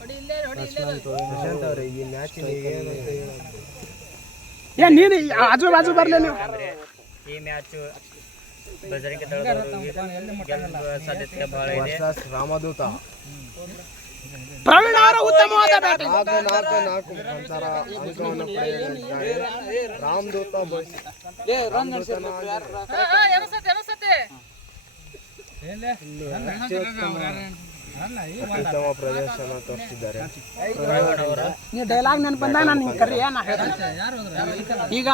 ಈ ಮ್ಯಾಚ್ ನೀನು ಆಜು ಬಾಜು ಬರ್ಲಿ ನೀವು. ಈ ಮ್ಯಾಚ್ ಬಜರಂಗ ದಳದವರು ಗೆಲ್ಲುವ ಸಾಧ್ಯತೆ ಬಹಳ ಇದೆ. ರಾಮದೂತ ಪ್ರವೀಣ್ ಅವರ ಉತ್ತಮವಾದ ಬ್ಯಾಟಿಂಗ್. ನಾಲ್ಕು ಅಂತರ ಅಂಕವನ್ನು ಪಡೆದಿದ್ದಾರೆ ರಾಮದೂತ ಬಾಯ್ಸ್. ಉತ್ತಮ ಪ್ರದರ್ಶನ ತೋರಿಸಿದ್ದಾರೆ. ನೀವು ಡೈಲಾಗ್ ನೆನಪು ಬಂದಾಗ ನಾನು ಹಿಂಗೆ ಕರಿ ಈಗ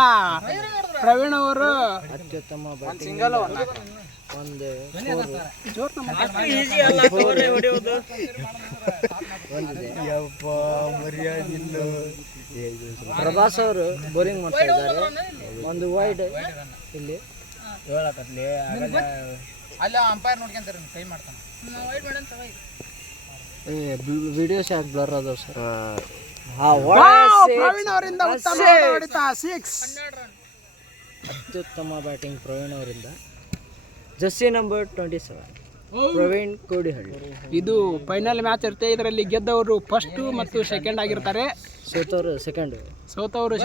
ಪ್ರವೀಣ್ ಅವರು ಅತ್ಯುತ್ತಮ ಬ್ಯಾಟಿಂಗ್ ಪ್ರಭಾಸ್ ಅವರು ಬೋರಿಂಗ್ ಮಾಡ್ತಾ ಇದ್ದಾರೆ. ಒಂದು ವೈಡ್ ಇಲ್ಲಿ ಅಲ್ಲ ಅಂಪೈರ್ ನೋಡ್ಕೊಂತಾರೆ ಕೈ ಮಾಡ್ತಾನೆ. ವಿಡಿಯೋ ಶಾಟ್ ಬ್ಲರ್ ಅದ ಸರ್. ಪ್ರವೀಣ್ ಅವರಿಂದ ಉತ್ತಮ ಹೊಡೆತ 6. ಅತ್ಯುತ್ತಮ ಬ್ಯಾಟಿಂಗ್ ಪ್ರವೀಣ್ ಅವರಿಂದ. Jersey number 27 Praveen Kodihalli. ಇದು ಫೈನಲ್ ಮ್ಯಾಚ್ ಇರುತ್ತೆ. ಇದರಲ್ಲಿ ಗೆದ್ದವರು ಫಸ್ಟ್ ಮತ್ತು ಸೆಕೆಂಡ್ ಆಗಿರ್ತಾರೆ. ಸೋತವರು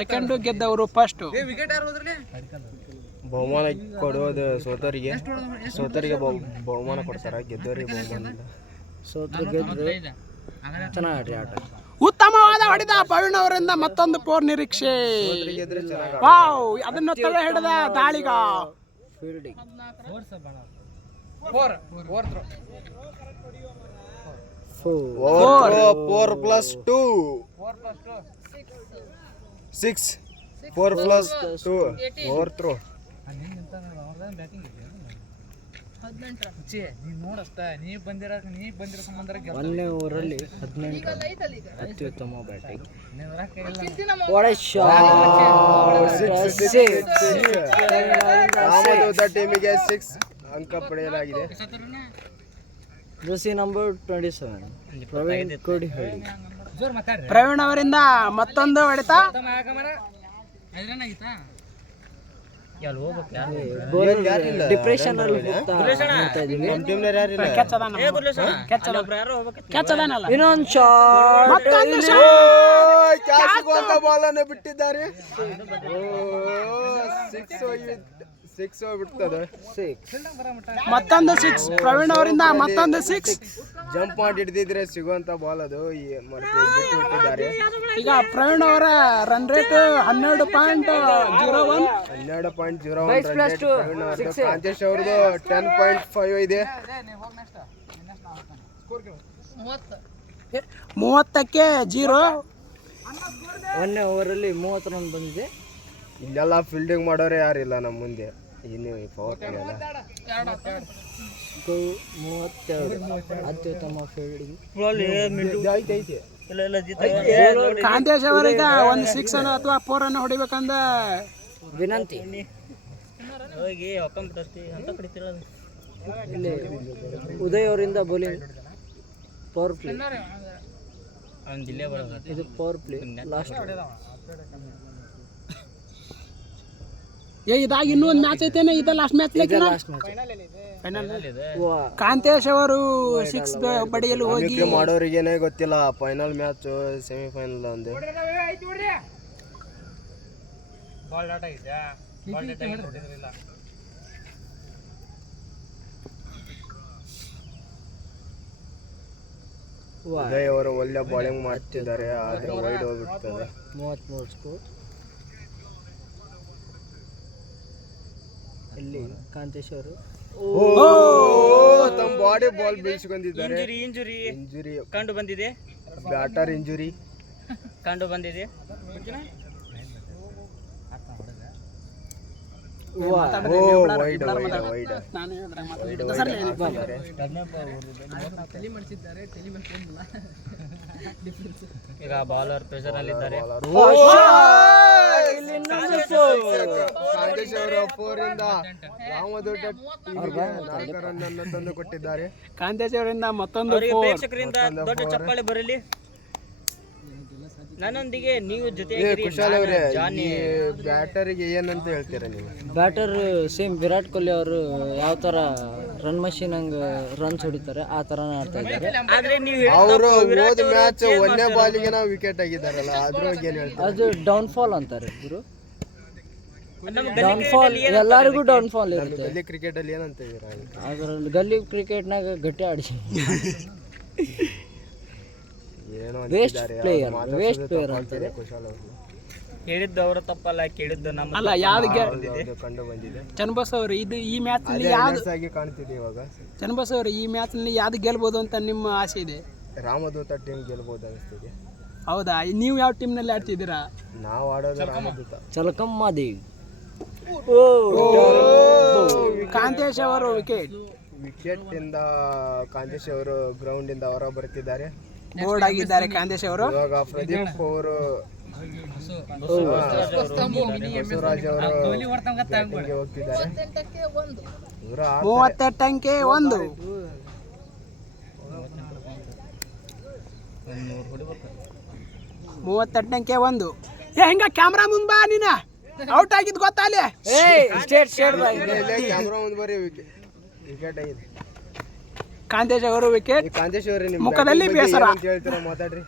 ಸೆಕೆಂಡ್, ಗೆದ್ದವರು ಫಸ್ಟ್. ಬಹುಮಾನ ಕೊಡೋದು ಸೋತರಿಗೆ ಬಹುಮಾನ ಕೊಡ್ತಾರ, ಗೆದ್ದವರಿಗೆ ಬಹುಮಾನ. ಸೋತರು ಗೆದ್ರು ಚೆನ್ನಾಗಿ ಆಟ. ಉತ್ತಮವಾದ ಹೊಡೆದ ಪ್ರವೀಣ್ ಅವರಿಂದ ಮತ್ತೊಂದು 4 ನಿರೀಕ್ಷೆ. ವಾವ್, ಅದನ್ನು ತಲೆ ಹಿಡಿದ ದಾಳಿಗ ಫೀಲ್ಡಿಂಗ್ 4 +2 6 4 +2 4 ಥ್ರೋ. ನೀ ಬಂದಿರೋ ಸಂಬಂಧ ಒಂದನೇ ಓವರಲ್ಲಿ 18 ಅತ್ಯುತ್ತಮ ಬ್ಯಾಟಿಂಗ್. ಟೀಮಿಗೆ 6 ಅಂಕ ಪಡೆಯಲಾಗಿದೆ. Jersey number 27 Praveen Kodihalli. ಪ್ರವೀಣ್ ಅವರಿಂದ ಮತ್ತೊಂದು ಹೊಡೆತ. ಡಿಪ್ರೆಷನ್ ಇನ್ನೊಂದು ಶಾಟ್ ಬಾಲನ್ನು ಬಿಟ್ಟಿದ್ದಾರೆ. 6 ಬಿಡ್ತದೆ. ಮತ್ತೊಂದು 6 ಪ್ರವೀಣ್ ಅವರಿಂದ ಮತ್ತೊಂದು 6. ಜಂಪ್ ಮಾಡಿ ಹಿಡಿದಿದ್ರೆ ಸಿಗುವಂತ ಬಾಲ್ ಅದು ಬಿಟ್ಟಿದ್ದಾರೆ. ಈಗ ಪ್ರವೀಣ್ ಅವರ ರನ್ ರೇಟ್ 12.01. ಕಾಂತೇಶ್ ಅವ್ರದ್ದು 10.5 ಇದೆ. 30ಕ್ಕೆ 0. ಒಂದನೇ ಓವರಲ್ಲಿ 30 ರನ್ ಬಂದಿದೆ. ಇಲ್ಲೆಲ್ಲ ಫೀಲ್ಡಿಂಗ್ ಮಾಡೋರೆ ಯಾರಿಲ್ಲ ನಮ್ಮ ಮುಂದೆ. ಇನ್ನು ಪವರ್ ಪ್ಲೇ ಅಲ್ಲ. 32 ಅತ್ಯುತ್ತಮ ಫೀಲ್ಡಿಂಗ್. ಕಾಂತೇಶ್ ಅವರಿಗೆ ಒಂದು 6 ಅನ್ನು ಅಥವಾ 4 ಅನ್ನು ಹೊಡಿಬೇಕಂದ ವಿನಂತಿ. ಇಲ್ಲಿ ಉದಯ್ ಅವರಿಂದ ಬೌಲಿಂಗ್. ಪವರ್ ಪ್ಲೇ ಇದು ಪವರ್ ಪ್ಲೇ ಲಾಸ್ಟ್. ಇದಾಗ ಇನ್ನೂ ಒಂದು ಮ್ಯಾಚ್ ಐತೇನೆ. ಇದು ಲಾಸ್ಟ್ ಮ್ಯಾಚ್. ಕಾಂತೇಶ್ ಅವರು 6 ಬಡಿಯಲು ಹೋಗಿ ಮಾಡೋರಿಗೇನೆ ಗೊತ್ತಿಲ್ಲ. ಫೈನಲ್ ಮ್ಯಾಚ್ ಸೆಮಿಫೈನಲ್ ಒಂದು ಉದಯ್ ಅವರು ಒಳ್ಳೆ ಬೌಲಿಂಗ್ ಮಾಡ್ತಿದ್ದಾರೆ, ಆದ್ರೆ ವೈಡ್ ಹೋಗ್ಬಿಡ್ತದೆ. 33 ಸ್ಕೋರ್. ಇಲ್ಲಿ ಕಾಂತೇಶ್ ಅವರು ತಮ್ಮ ಬಾಡಿ ಬಾಲ್ ಬೀಳ್ಸ್ಕೊಂಡಿದ್ದಾರೆ. ಇಂಜುರಿ ಕಂಡು ಬಂದಿದೆ. ಬ್ಯಾಟರ್ ಇಂಜುರಿ ಕಂಡು ಬಂದಿದೆ. ಈಗ ಬೌಲರ್ ಪ್ರೆಷರ್ ಅಲ್ಲಿದ್ದಾರೆ. ಕಾಂತೇಶ್ ಅವರು 4 ಇಂದ ರಾಮದೂತ ರನ್ನನ್ನು ತಂದು ಕೊಟ್ಟಿದ್ದಾರೆ. ಕಾಂತೇಶ್ ಅವರಿಂದ ಮತ್ತೊಂದು ಪ್ರೇಕ್ಷಕರಿಂದ ದೊಡ್ಡ ಚಪ್ಪಾಳೆ ಬರಲಿ. ನನ್ನೊಂದಿಗೆ ನೀವು ಜೊತೆಯಾಗಿರಿ. ಕುಶಾಲ್ ಅವರೇ, ಬ್ಯಾಟರಿಗೆ ಏನಂತ ಹೇಳ್ತೀರಾ ನೀವು? ಬ್ಯಾಟರ್ ಸೇಮ್ ವಿರಾಟ್ ಕೊಹ್ಲಿ ಅವರು ಯಾವ ತರ ರನ್ ಮಷೀನ್ ಹಂಗೆ ರನ್ಸ್ ಹೊಡಿತಾರೆ ಆ ಥರ ಆಡ್ತಾ ಇದ್ದಾರೆ. ಆದ್ರೆ ನೀವು ಅವರು ಹೋದ ಮ್ಯಾಚ್ ಒಂದೇ ಬಾಲಿಗೆ ನಾವು ವಿಕೆಟ್ ಆಗಿದ್ದಾರಲ್ಲ ಅದ್ರ ಬಗ್ಗೆ ಏನು ಹೇಳ್ತಾರೆ? ಅದು ಡೌನ್ಫಾಲ್ ಅಂತಾರೆ ಗುರು. ಡೌನ್ಫಾಲ್ ಎಲ್ಲರಿಗೂ ಡೌನ್ಫಾಲ್ ಇರುತ್ತೆ. ಗಲ್ಲಿ ಕ್ರಿಕೆಟ್ ಅಲ್ಲಿ ಏನಂತ ಇದೀರಾ? ಅದರಲ್ಲಿ ಗಲ್ಲಿ ಕ್ರಿಕೆಟ್ನಾಗ ಗಟ್ಟಿ ಆಡಿಸಿ ಏನೋ ವೇಸ್ಟ್ ಪ್ಲೇಯರ್ ಅಂತಾರೆ. ಕುಶಾಲ್ ಅವರು ಹೇಳಿದ್ದು ಅವರ ತಪ್ಪಲ್ಲ, ಕೇಳಿದ್ದು ನಮ್ಮ ಅಲ್ಲ ಯಾವ್ದು ಹೌದು, ಕಂಡು ಬಂದಿದೆ. ಚನ್ನಬಸ್ ಅವರು ಇದು ಈ ಮ್ಯಾಚ್ ನಲ್ಲಿ ಅದೇ ಯಾವ್ದು highlights ಆಗಿ ಕಾಣ್ತಿದೆ ಇವಾಗ. ಚನ್ನಬಸ್ ಅವರು ಈ ಮ್ಯಾಚ್ ನಲ್ಲಿ ಯಾವ್ದು ಗೆಲ್ಬೋದು ಅಂತ ನಿಮ್ಮ ಆಸೆ ಇದೆ? ರಾಮದೂತ ಟೀಮ್ ಗೆಲ್ಬಹುದು ಅನಿಸ್ತಿದೆ. ಹೌದಾ? ನೀವು ಯಾವ ಟೀಮ್ ನಲ್ಲಿ ಆಡ್ತಿದ್ದೀರಾ? ನಾವು ಆಡೋದು ರಾಮದೂತ. ಚಲಕಮ್ಮಾದೇವಿ. ಕಾಂತೇಶ್ ಅವರು ವಿಕೆಟ್ ಇಂದ ಕಾಂತೇಶ್ ಅವರು ಗ್ರೌಂಡ್ ಇಂದ ಹೊರ ಬರ್ತಿದ್ದಾರೆ. ಬೋರ್ಡ್ ಆಗಿದ್ದಾರೆ ಕಾಂತೇಶ್ ಅವರು. ಇವಾಗ ಪ್ರದೀಪ್ ಅವರು ಬಸವರಾಜ್ ಅವರು ಬ್ಯಾಟಿಂಗ್ಗೆ ಹೋಗ್ತಿದ್ದಾರೆ. 38 ಅಂಕೆ 1. 38 ಅಂಕೆ 1. ಹೆಂಗ ಕ್ಯಾಮ್ರಾ ಮುಂದ್ ಬಾ, ನೀನ ಔಟ್ ಆಗಿದ್ ಗೊತ್ತಾ ಅಲ್ಲಿ? ಕ್ಯಾಮ್ರಾ ಮುಂದೆ ಬರೀ ವಿಕೆಟ್ ಆಗಿದೆ. ಕಾಂತೇಶ್ ಅವರು ವಿಕೆಟ್. ಕಾಂತೇಶ್ ಅವರೇ ನಿಮ್ಮ ಮುಖದಲ್ಲಿ ಬೇಸರ ಅಂತ ಹೇಳ್ತೀರಾ? ಮಾತಾಡ್ರಿ.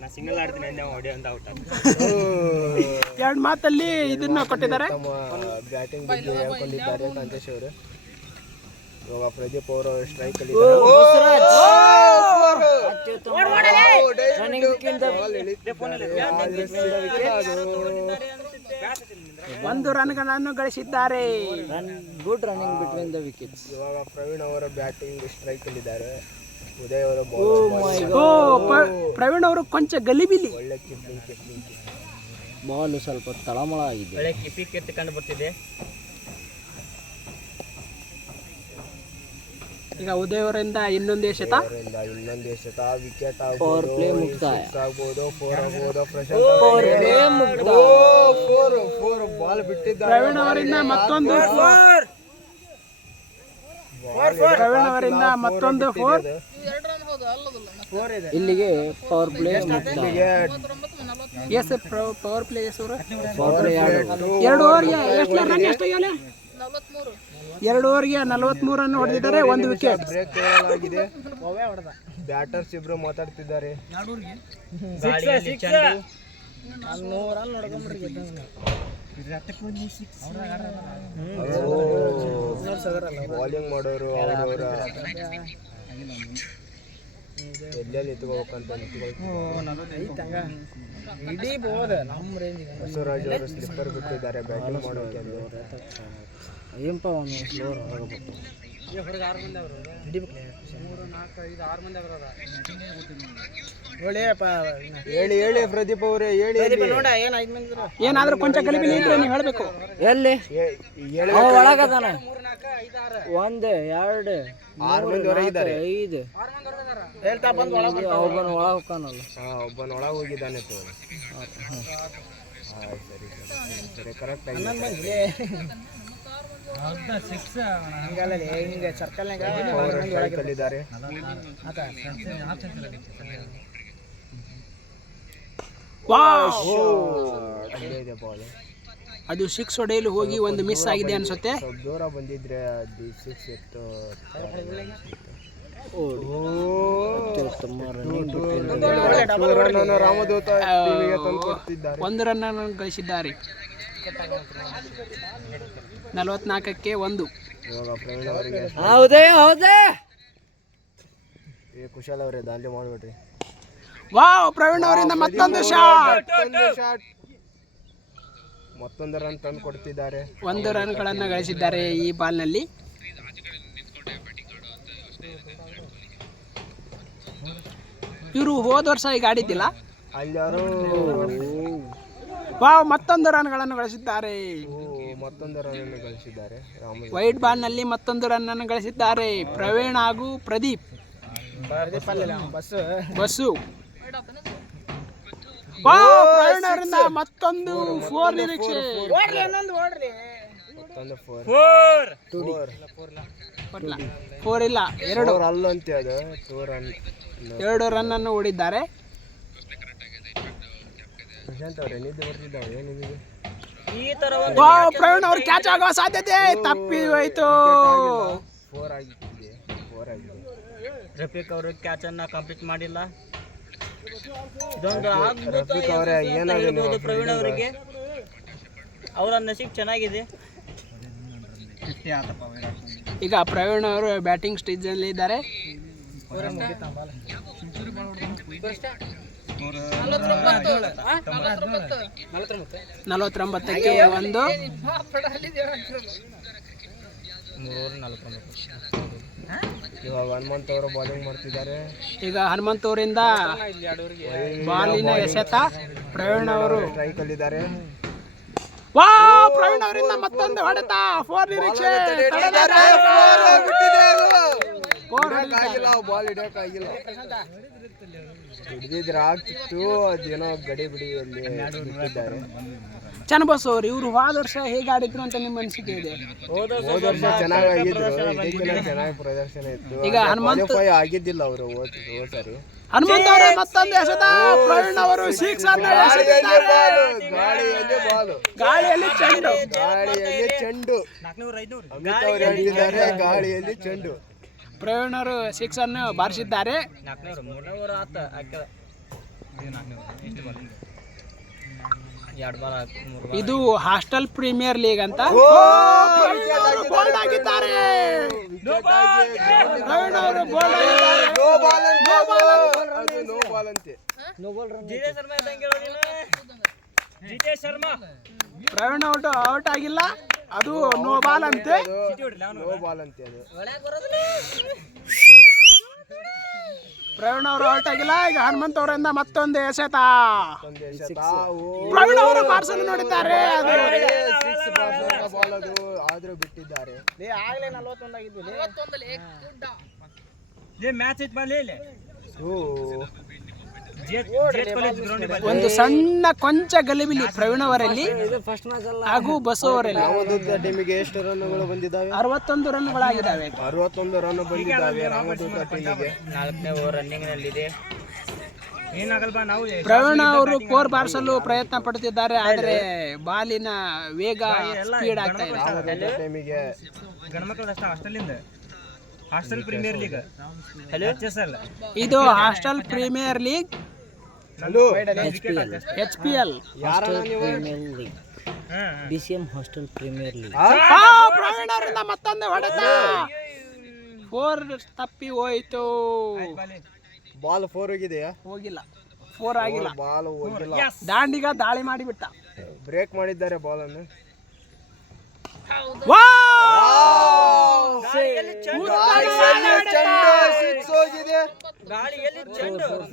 ನಾ ಸಿಂಗಲ್ ಆಡ್ತೀನಿ ಅಂದೆ, ಹೊಡಿ ಅಂತ ಔಟ್. ಎರಡು ಮಾತಲ್ಲಿ ಇದನ್ನ ಕೊಟ್ಟಿದ್ದಾರೆ. ತಮ್ಮ ಬ್ಯಾಟಿಂಗ್ ಬಗ್ಗೆ ಹೇಳ್ಕೊಂಡಿದ್ದಾರೆ ಕಾಂತೇಶ್ ಅವರು. ಇವಾಗ ಪ್ರದೀಪ್ ಅವರು ಸ್ಟ್ರೈಕ್ ಅಲ್ಲಿ ಒಂದು ರನ್ಗಳನ್ನು ಗಳಿಸಿದ್ದಾರೆ. Good running between the wickets. ಇವಾಗ ಪ್ರವೀಣ್ ಅವರ ಬ್ಯಾಟಿಂಗ್ ಸ್ಟ್ರೈಕ್ ಅಲ್ಲಿದ್ದಾರೆ. ಉದಯ್ ಅವರ ಪ್ರವೀಣ್ ಅವರು ಕೊಂಚ ಗಲಿಬಿಲಿ. ಒಳ್ಳೆ ಕಿಪ್ಲಿಂಗ್ ಬಾಲ್ ಸ್ವಲ್ಪ ತಳಮಳ ಆಗಿದೆ. ಒಳ್ಳೆ ಕಿಪಿ ಕೀರ್ತಿ ಕಂಡು ಬರ್ತಿದೆ. ಈಗ ಉದಯ್ ಅವರಿಂದ ಇನ್ನೊಂದೇ ಶತ. ಇನ್ನೊಂದೇ ಶತ. ವಿಕೆಟ್ ಪವರ್ ಪ್ಲೇ ಮುಕ್ತಾಯ ಆಗ್ಬೋದು, 4 ಆಗ್ಬೋದು. ಪ್ರಶಾಂತ್ 4 ಬಾಲ್ ಬಿಟ್ಟಿದ್ದಾರೆ. ಪ್ರವೀಣ್ ಅವರಿಂದ ಮತ್ತೊಂದು 4. ಪ್ರವೀಣ್ ಅವರಿಂದ ಮತ್ತೊಂದು 4. ಇಲ್ಲಿಗೆ ಪವರ್ ಪ್ಲೇ ಮುಕ್ತಾಯ. ಎಸ್ ಪವರ್ ಪ್ಲೇ ಅವರು ಪವರ್ ಪ್ಲೇ 2 ಓವರ್ಗೆ ಎಷ್ಟು ರನ್ ಎಷ್ಟಾಗ್ಯಾವ? 2 ಓವರ್ಗೆ 43 ರನ್ ಹೊಡೆದಿದ್ದಾರೆ. 1 ವಿಕೆಟ್. ಬ್ರೇಕ್ ಆಗಿದೆ. ಬ್ಯಾಟರ್ಸ್ ಇಬ್ರು ಮಾತಾಡ್ತಿದ್ದಾರೆ. ಬಾಲಿಂಗ್ ಮಾಡೋರು ಅವರವರ ಎಲ್ಲೆಲ್ಲಿ ನಿಂತ್ಕೋಬೇಕಂತ ಬಸವರಾಜ್ ಅವರು ಸ್ಲಿಪ್ಪರ್ ಬಿಟ್ಟಿದ್ದಾರೆ ಬ್ಯಾಟಿಂಗ್ ಮಾಡೋಕೆ. ಏನಪ್ಪ ಅವನು ಸ್ಲೋರ್ ಆಗಬೇಕು. ಹೇಳಿ ಪ್ರದೀಪ್ ಅವರೇ, ಹೇಳಿ. ಏನಾದ್ರೂ ಕೊಂಚ ಗಲಿಬಿಲಿ ಇದ್ರೆ ನೀವು ಹೇಳಬೇಕು. ಎಲ್ಲಿ ಒಳಗದಾನ? 1 2 ಮಂದಿ ಹೊರಗಿದ್ದಾರೆ. 5 ಒಬ್ಬನ ಒಳಗೆ ಹೋಗ್ತಾನಲ್ಲ. ಒಬ್ಬನ ಒಳಗೆ ಹೋಗಿದ್ದಾನೆ. ಸರಿ ಕರೆಕ್ಟ್ ಆಗಿ ಸರ್ಕಲ್ನಾಗಿದ್ದಾರೆ. ಅದು 6 ಹೊಡೆಯಲು ಹೋಗಿ ಒಂದು ಮಿಸ್ ಆಗಿದೆ ಅನ್ಸುತ್ತೆ. ಸ್ವಲ್ಪ ದೂರ ಬಂದಿದ್ರೆ ಅದು 6 ಎತ್ತು. ರಾಮದೂತ ತಂದುಕೊಡ್ತಿದ್ದಾರೆ. 1 ರನ್ ಅನ್ನು ಗಳಿಸಿದ್ದಾರೆ. 44ಕ್ಕೆ 1. ಇವಾಗ ಪ್ರವೀಣ್ ಅವರಿಗೆ ಕುಶಾಲ್ ಅವರೇ ದಾಂಧಲೆ ಮಾಡ್ಬಿಡ್ರಿ. ವಾವ್, ಪ್ರವೀಣ್ ಅವರಿಂದ ಮತ್ತೊಂದು ಶಾಟ್. ಮತ್ತೊಂದು ರನ್ ತಂದು ಕೊಡ್ತಿದ್ದಾರೆ. 1 ರನ್ಗಳನ್ನು ಗಳಿಸಿದ್ದಾರೆ ಈ ಬಾಲ್ನಲ್ಲಿ. ಇವರು ಹೋದ ವರ್ಷ ಈಗ ಆಡಿದ್ದಿಲ್ಲ. ಅಲ್ಲಾರು ವಾವ್, ಮತ್ತೊಂದು ರನ್ಗಳನ್ನು ಗಳಿಸಿದ್ದಾರೆ. ಮತ್ತೊಂದು ರನ್ ಗಳಿಸಿದ್ದಾರೆ. ವೈಟ್ ಬಾಲ್ನಲ್ಲಿ ಮತ್ತೊಂದು ರನ್ ಅನ್ನು ಗಳಿಸಿದ್ದಾರೆ ಪ್ರವೀಣ್ ಹಾಗೂ ಪ್ರದೀಪ್. ಬಸ್ಸು. ವಾವ್, ಪ್ರವೀಣ್ ಅವರಿಂದ ಮತ್ತೊಂದು 4 ನಿರೀಕ್ಷೆ. ಮತ್ತೊಂದು 4 ಇಲ್ಲ 2 ಅಲ್ಲಂತೆ ಅದು 2 ರನ್ ಅನ್ನು ಹೊಡಿದ್ದಾರೆ. ಪ್ರಶಾಂತ್ ಅವರೇ ನಿದ್ದೆ ಬರ್ತಿದ್ದಾವೆ ನಿಮಗೆ? ಈ ತರ ವಾವ್, ಪ್ರವೀಣ್ ಅವರು ಕ್ಯಾಚ್ ಆಗುವ ಸಾಧ್ಯತೆ ತಪ್ಪಿ ಹೋಯ್ತು. 4 ಆಗಿದೆ 4 ಆಗಿದೆ. ರಫೀಕ್ ಅವರು ಕ್ಯಾಚ್ ಅನ್ನ ಕಂಪ್ಲೀಟ್ ಮಾಡಿಲ್ಲ. ಇದೊಂದು ರಫೀಕ್ ಅವರೇ ಏನಾಗಿದೆ ಪ್ರವೀಣ್ ಅವರಿಗೆ ಅವರ ನಸೀಬ್ ಚೆನ್ನಾಗಿದೆ. ಈಗ ಪ್ರವೀಣ್ ಅವರು ಬ್ಯಾಟಿಂಗ್ ಸ್ಟೇಜ್ ಅಲ್ಲಿ ಇದ್ದಾರೆ. 49ಕ್ಕೆ 1. ಇವಾಗ ಹನುಮಂತ್ ಅವರು ಬೌಲಿಂಗ್ ಮಾಡ್ತಿದ್ದಾರೆ. ಈಗ ಹನುಮಂತ್ ಅವರಿಂದ ಬಾಲಿನ ಎಸೆತ. ಪ್ರವೀಣ್ ಅವರು ಸ್ಟ್ರೈಕ್ ಅಲ್ಲಿದ್ದಾರೆ. ಪ್ರವೀಣ್ ಅವರಿಂದ ಮತ್ತೊಂದು ಹೊಡೆತ. 4 ನಿರೀಕ್ಷೆ. ಬಾಲ್ ಹಿಡಿಯಕ್ಕಾಗಿಲ್ಲ. ಹಿಡಿದಿದ್ರೆ ಆಗ್ತಿತ್ತು, ಅದೇನೋ ಗಡಿ ಬಿಡಿಯಲ್ಲಿ ಬಿಟ್ಟಿದ್ದಾರೆ. ಚನ್ನಬಸ್ ಅವರು ಇವರು ಹೋದ ವರ್ಷ ಹೇಗೆ ಆಡಿದ್ರು ಅಂತ ನಿಮ್ಮ ಅನಿಸಿಕೆ ಇದೆ? ಹೋದ ವರ್ಷ ಚೆನ್ನಾಗಿದ್ರು, ಇದಕ್ಕಿಂತ ಚೆನ್ನಾಗಿ ಪ್ರದರ್ಶನ ಇತ್ತು. ಈಗ ಹನುಮಂತ್ ಆಗಿದ್ದಿಲ್ಲ ಅವರು ಹೋದ್ ಸರಿ. ಹನುಮಂತ್ ಅವರ ಮತ್ತೊಂದು ಎಸೆತ. ಪ್ರವೀಣ್ ಅವರು 6 ಅನ್ನು ಎಸೆದಿದ್ದಾರೆ. ಗಾಳಿಯಲ್ಲಿ ಚೆಂಡು. ಅಮಿತ್ ಅವರು ಹೇಳ್ತಿದ್ದಾರೆ ಗಾಳಿಯಲ್ಲಿ ಚೆಂಡು. ಪ್ರವೀಣ್ ಅವರು 6 ಅನ್ನು ಬಾರಿಸಿದ್ದಾರೆ. ಇದು ಹಾಸ್ಟೆಲ್ ಪ್ರೀಮಿಯರ್ ಲೀಗ್ ಅಂತ. ಬೋಲ್ಡ್ ಆಗಿದ್ದಾರೆ. ಪ್ರವೀಣ್ ಅವರು ಬೋಲ್ಡ್ ಆಗಿದ್ದಾರೆ. ಪ್ರವೀಣ್ ಔಟ್ ಆಗಿಲ್ಲ, ಅದು ನೋ ಬಾಲ್ ಅಂತೆ. ಪ್ರವೀಣ್ ಅವರು ಔಟ್ ಆಗಿಲ್ಲ. ಈಗ ಹನುಮಂತ್ ಅವರಿಂದ ಮತ್ತೊಂದು ಎಸೆತ. ಪ್ರವೀಣ್ ಅವರು ಬಾರ್ಸಲು ನೋಡಿದ್ದಾರೆ. ಆದ್ರೂ ಬಿಟ್ಟಿದ್ದಾರೆ. ಒಂದು ಸಣ್ಣ ಕೊಂಚ ಗಲಿಬಿಲಿ ಪ್ರವೀಣ್ ಅವರಲ್ಲಿ ಹಾಗೂ ಬಸು ಅವರಲ್ಲಿ. ಟೀಮಿಗೆ ಎಷ್ಟು ರನ್ಗಳು ಬಂದಿದ್ದಾವೆ? 61 ರನ್ಗಳಾಗಿದ್ದಾವೆ. 61 ರನ್ ಬಂದಿದ್ದಾವೆ ರಾಮದೂತ ಟೀಮಿಗೆ. 4ನೇ ಓವರ್ ರನ್ನಿಂಗ್ ನಲ್ಲಿದೆ. ಏನಾಗಲ್ವಾ, ನಾವು ಪ್ರವೀಣ್ ಅವರು 4 ಬಾರಿಸಲು ಪ್ರಯತ್ನ ಪಡುತ್ತಿದ್ದಾರೆ, ಆದರೆ ಬಾಲಿನ ವೇಗ ಸ್ಪೀಡ್ ಆಗ್ತಾ ಇದೆ. ರಾಮದೂತ ಟೀಮಿಗೆ ಗಣಮಕ್ಕಳದಷ್ಟ ಹಾಸ್ಟೆಲ್ ಪ್ರೀಮಿಯರ್ ಲೀಗ್. ಇದು hostel premier league. HPL BCM hostel premier league. Praveen ಅವರಿಂದ ಮತ್ತೊಂದು ಹೊಡೆತ. 4 ತಪ್ಪಿ ಹೋಯಿತು. ಬಾಲ್ 4 ಹೋಗಿದೆಯಾ? ಹೋಗಿಲ್ಲ, 4 ಆಗಿಲ್ಲ. ಬಾಲ್ ಹೋಗಿಲ್ಲ. ದಾಂಡಿಗ ದಾಳಿ ಮಾಡಿಬಿಟ್ಟ. ಬ್ರೇಕ್ ಮಾಡಿದ್ದಾರೆ ಬಾಲ್ ಅನ್ನು.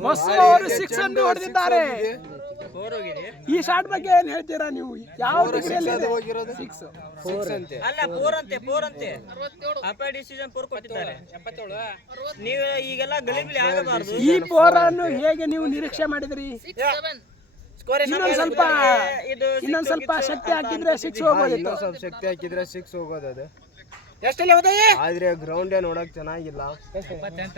ಬಸ್ಸು ಅವರು 6 ಅನ್ನು ಹೊಡೆದಿದ್ದಾರೆ. ಈ ಶಾಟ್ ಬಗ್ಗೆ ಏನ್ ಹೇಳ್ತೀರಾ ನೀವು? ಯಾವ ಡಿಗ್ರಿಯಲ್ಲಿ ಇದೆ? 6 ಅಲ್ಲ 4 ಅಂತೆ. ಅಪೈ ಡಿಸಿಷನ್ 4 ಕೊಟ್ಟಿದ್ದಾರೆ. ನೀವು ಈಗೆಲ್ಲ ಗಲಿಬಿಲಿ ಆಗಬಾರದು. ಈ 4 ಅನ್ನು ಹೇಗೆ ನೀವು ನಿರೀಕ್ಷೆ ಮಾಡಿದ್ರಿ? ಇನ್ನೊಂದ್ ಸ್ವಲ್ಪ ಶಕ್ತಿ ಹಾಕಿದ್ರೆ 6 ಹೋಗೋದಿತ್ತು. ಸ್ವಲ್ಪ ಶಕ್ತಿ ಹಾಕಿದ್ರೆ 6 ಹೋಗೋದು. ಅದು ಎಷ್ಟಲ್ಲಿ ಹೋದಯ್ಯ? ಆದ್ರೆ ಗ್ರೌಂಡ್ ನೋಡಕ್ ಚೆನ್ನಾಗಿಲ್ಲ. 68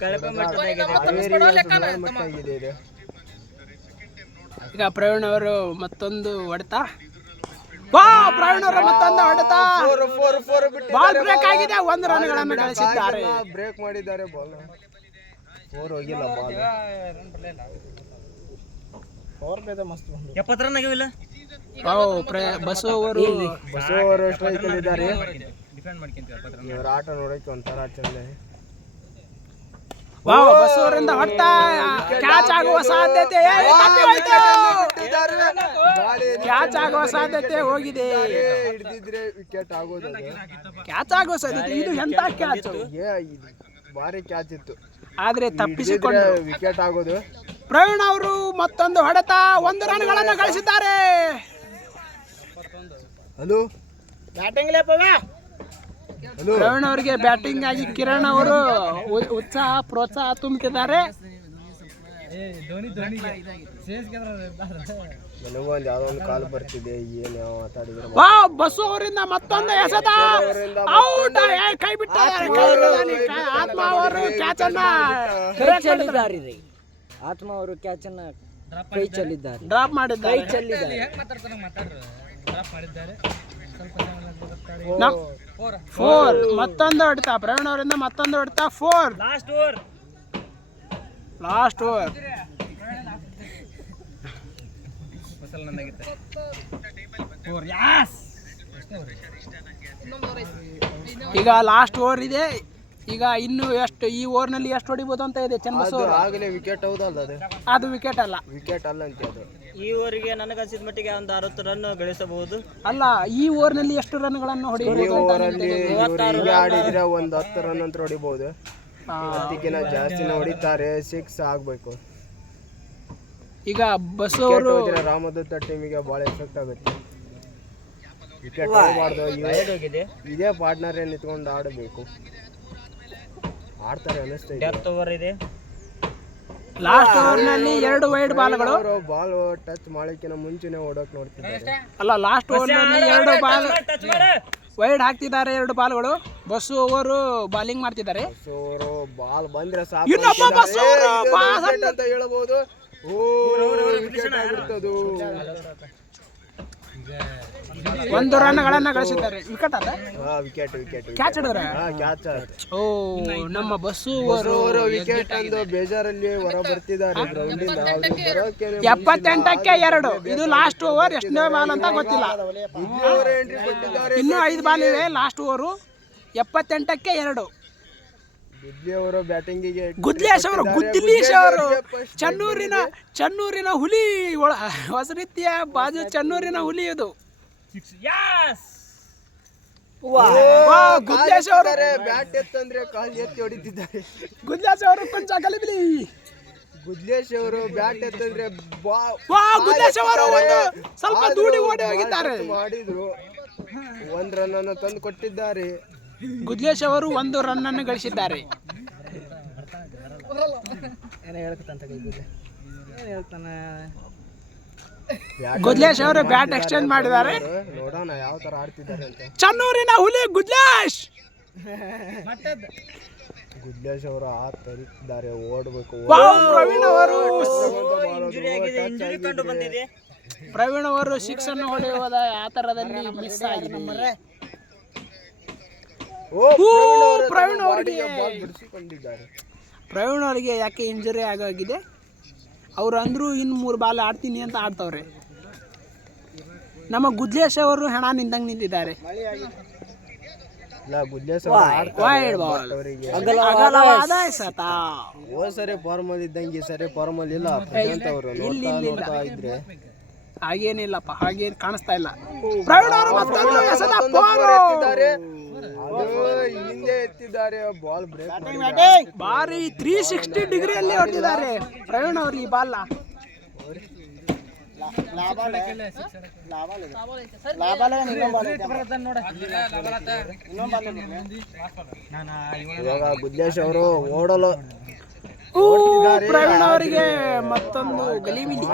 ಕಳಪೆ ಮಟ್ಟದಾಗಿದೆ. ಮಟ್ಟಾಗಿದೆ. ಈಗ ಪ್ರವೀಣ್ ಅವರು ಮತ್ತೊಂದು ಹೊಡೆತ. ಪ್ರವೀಣ್ ಅವರು ಮತ್ತೊಂದು ಹೊಡೆತ. ಬಾಲ್ ಬ್ರೇಕ್ ಆಗಿದೆ. 1 ರನ್ಗಳನ್ನು ಗಳಿಸಿದ್ದಾರೆ. ಬ್ರೇಕ್ ಮಾಡಿದ್ದಾರೆ. ಬಾಲ್ 4 ಹೋಗಿಲ್ಲ. ಬಾಲ್ 70 ರನ್ ಆಗಿಲ್ಲ. ಬಸು ಅವರು ಸ್ಟ್ರೈಕ್ ಅಲ್ಲಿದ್ದಾರೆ. ಡಿಫೆಂಡ್ ಮಾಡ್ಕೊಂತೀವಿ. ಇವರ ಆಟ ನೋಡಕ್ಕೆ ಒಂಥರ ಚಂದ. ಬಸು ಅವರಿಂದ ಹೊಡೆತ. ಕ್ಯಾಚ್ ಆಗುವ ಸಾಧ್ಯತೆ ಕ್ಯಾಚ್ ಆಗುವ ಸಾಧ್ಯತೆ ಹೋಗಿದೆ. ಹಿಡಿದಿದ್ರೆ ವಿಕೆಟ್ ಆಗೋದು. ಕ್ಯಾಚ್ ಆಗುವ ಸಾಧ್ಯತೆ. ಇದು ಎಂತ ಕ್ಯಾಚ್? ಭಾರಿ ಕ್ಯಾಚ್ ಇತ್ತು, ಆದ್ರೆ ತಪ್ಪಿಸಿಕೊಂಡು ವಿಕೆಟ್ ಆಗೋದು. ಪ್ರವೀಣ್ ಅವರು ಮತ್ತೊಂದು ಹೊಡೆತ. 1 ರನ್ಗಳನ್ನು ಗಳಿಸಿದ್ದಾರೆ. ಹಲೋ ಪ್ರವೀಣ್ ಅವರಿಗೆ ಬ್ಯಾಟಿಂಗ್ ಆಗಿ ಕಿರಣ್ ಅವರು ಉತ್ಸಾಹ ಪ್ರೋತ್ಸಾಹ ತುಂಬುತ್ತಿದ್ದಾರೆ. ನನಗೂ ಒಂದು ಯಾವ್ದೋ ಒಂದು ಕಾಲ್ ಬರ್ತಿದೆ. ಏನು ಯಾವ ಮಾತಾಡಿದ್ರೆ ಬಸು ಅವರಿಂದ ಮತ್ತೊಂದು ಎಸೆತ. ಔಟ್. ಕೈ ಬಿಟ್ಟಿದ್ದಾರೆ. ಆತ್ಮ ಅವರು ಕ್ಯಾಚ್ ಅನ್ನ ಚೆಲ್ಲಿದ್ದಾರೆ. ಆತ್ಮ ಅವರು ಕ್ಯಾಚ್ ಅನ್ನ ಕೈ ಚೆಲ್ಲಿದ್ದಾರೆ. ಡ್ರಾಪ್ ಮಾಡಿದ್ದಾರೆ. ಕೈ ಚೆಲ್ಲಿದ್ದಾರೆ. 4 ಮತ್ತೊಂದು ಹೊಡಿತ ಪ್ರವೀಣ್ ಅವರಿಂದ ಮತ್ತೊಂದು ಹೊಡಿತ 4 ಲಾಸ್ಟ್ ಓವರ್ ಈಗ ಲಾಸ್ಟ್ ಓವರ್ ಇದೆ. ಈಗ ಇನ್ನು ಎಷ್ಟು ಈ ಓವರ್ನಲ್ಲಿ ಎಷ್ಟು ಹೊಡಿಬೋದು ಅಂತ ಇದೆ ಚನ್ನಬಸವ ಆಗಲೇ ವಿಕೆಟ್ ಹೌದಲ್ಲ ಅದು ವಿಕೆಟ್ ಅಲ್ಲ ಅಂತ ಅದು. ಈ ಓವರಿಗೆ ನನಗನ್ಸಿದ ಮಟ್ಟಿಗೆ ಒಂದು 60 ರನ್ ಗಳಿಸಬಹುದು. ಅಲ್ಲ, ಈ ಓವರ್ನಲ್ಲಿ ಎಷ್ಟು ರನ್ಗಳನ್ನು ಹೊಡಿಬೋದು ಅಂತ ಆಡಿದ್ರೆ ಒಂದು 10 ರನ್ ಅಂತ ಹೊಡಿಬಹುದು. ಅದಕ್ಕಿಂತ ಜಾಸ್ತಿನ ಹೊಡಿತಾರೆ, 6 ಆಗ್ಬೇಕು. ಈಗ ಬಸವರು ರಾಮದತ್ತ ಟೀಮಿಗೆ ಬಹಳ ಎಫೆಕ್ಟ್ ಆಗುತ್ತೆ. ವಿಕೆಟ್ ಹೋಗಬಾರ್ದು, ಇದೇ ಪಾರ್ಟ್ನರ್ ನಿಂತ್ಕೊಂಡು ಆಡಬೇಕು. ಆಡ್ತಾರೆ ಅನಿಸ್ತದೆ. ಡೆತ್ ಓವರ್ ಇದೆ. ಲಾಸ್ಟ್ ಓವರ್ ನಲ್ಲಿ 2 ವೈಡ್ ಬಾಲ್ಗಳು. ಬಾಲ್ ಟಚ್ ಮಾಡಕ್ಕಿಂತ ಮುಂಚೆನೆ ಓಡೋಕ್ ನೋಡ್ತಿದ್ದಾರೆ. ಅಲ್ಲ, ಲಾಸ್ಟ್ ಓವರ್ ನಲ್ಲಿ 2 ಬಾಲ್ ವೈಡ್ ಹಾಕ್ತಿದ್ದಾರೆ. 2 ಬಾಲ್ಗಳು. ಬಸ್ಸು ಅವರು ಬಾಲಿಂಗ್ ಮಾಡ್ತಿದ್ದಾರೆ. ಬಾಲ್ ಬಂದ್ರೆ ಇನ್ನೊಬ್ಬ ಬಸ್ಸು ಅವರು ಅಂತ ಹೇಳಬಹುದು. ಒಂದು ರನ್ಗಳನ್ನ ಗಳಿಸಿದ್ದಾರೆ. ವಿಕೆಟ್ ಅಲ್ಲ, ಕ್ಯಾಚ್ ಹಿಡಿದ್ರೆ. ಓ, ನಮ್ಮ ಬಸ್ಸು ಅವರು ವಿಕೆಟ್ ಅಂದು ಬೇಜಾರಲ್ಲಿ ಹೊರ ಬರ್ತಿದ್ದಾರೆ ಗ್ರೌಂಡಿಂದ. 78ಕ್ಕೆ 2. ಇದು ಲಾಸ್ಟ್ ಓವರ್. ಎಷ್ಟನೇ ಬಾಲ್ ಅಂತ ಗೊತ್ತಿಲ್ಲ. ಇನ್ನೂ 5 ಬಾಲ್ ಇವೆ ಲಾಸ್ಟ್ ಓವರು. 78ಕ್ಕೆ 2. ಗುದ್ಲೇಶ್ ಅವರು ಚನ್ನೂರಿನ ಹುಲಿ. ಹೊಸ ರೀತಿಯ ಬಾಜು ಚನ್ನೂರಿನ ಹುಲಿ ಇದು. ಗುದ್ಲೇಶ್ ಅವರು ಬ್ಯಾಟ್ ಎತ್ತಂದ್ರೆ ಕಾಲು ಎತ್ತಿ ಹೊಡಿತಿದ್ದಾರೆ. ಗುದ್ಲೇಶ್ ಅವರು ಕೊಂಚ ಗಲಿಬಿಲಿ. ಗುದ್ಲೇಶ್ ಅವರು ಬ್ಯಾಟ್ ಎತ್ತಂದ್ರೆ ಗುದ್ಲೇಶ್ ಅವರು ಒಂದು ಸ್ವಲ್ಪ ದೂಡಿ ಓಡಿ ಹೋಗಿದ್ದಾರೆ. ಮಾಡಿದ್ರು, 1 ರನ್ ಅನ್ನು ತಂದು ಕೊಟ್ಟಿದ್ದಾರೆ. ಗುದ್ಲೇಶ್ ಅವರು 1 ರನ್ ಅನ್ನು ಗಳಿಸಿದ್ದಾರೆ. ಗುದ್ಲೇಶ್ ಅವರು ಬ್ಯಾಟ್ ಎಕ್ಸ್ಚೇಂಜ್ ಮಾಡಿದ್ದಾರೆ. ನೋಡೋಣ ಯಾವ ತರ ಆಡ್ತಿದ್ದಾರೆ ಅಂತ. ಚನ್ನೂರಿನ ಹುಲಿ ಗುದ್ಲೇಶ್. ಗುದ್ಲೇಶ್ ಅವರು ತರಿದ್ದಾರೆ, ಓಡಬೇಕು. ಪ್ರವೀಣ್ ಅವರು ಪ್ರವೀಣ್ ಅವರು 6 ಅನ್ನು ಹೊಡೆಯುವುದ ಆ ತರದಲ್ಲಿ ಮಿಸ್ ಆಗಿದೆ. ಪ್ರವೀಣ್ ಅವರಿಗೆ ಯಾಕೆ ಇಂಜುರಿ ಆಗೋಗಿದೆ? ಅವ್ರು ಅಂದ್ರು ಇನ್ನು 3 ಬಾಲ್ ಆಡ್ತೀನಿ ಅಂತ ಆಡ್ತವ್ರೆ. ನಮ್ಮ ಗುದ್ಲೇಶ್ ಅವರು ಹೆಣ ನಿಂತಂಗೆ ನಿಂತಿದ್ದಾರೆ. ವೈಡ್ ಬಾಲ್ ಅಗಲವಾದ ಎಸೆತ. ಸರಿ ಫಾರ್ಮಲ್ ಇದ್ದಂಗೆ ಸರಿ ಫಾರ್ಮಲ್ ಇಲ್ಲ. ಇದ್ರೆ ಹಾಗೇನಿಲ್ಲಪ್ಪ, ಹಾಗೇನು ಕಾಣಿಸ್ತಾ ಇಲ್ಲ. ಪ್ರವೀಣ್ ಅವರು ಮತ್ತೊಂದು ಎಸೆತ ಹಿಂದೆ ಎತ್ತಿದ್ದಾರೆ. ಬಾಲ್ ಬ್ರೇಕ್ ಬಾರಿ 360 ಡಿಗ್ರಿಯಲ್ಲಿ ಹೊಡೆದಿದ್ದಾರೆ ಪ್ರವೀಣ್ ಅವರು ಈ ಬಾಲ್. ಇವಾಗ ಗುದ್ಲೇಶ್ ಅವರು ಓಡಲು ಪ್ರವೀಣ್ ಅವರಿಗೆ ಮತ್ತೊಂದು ಗಲಿಬಿಲಿ.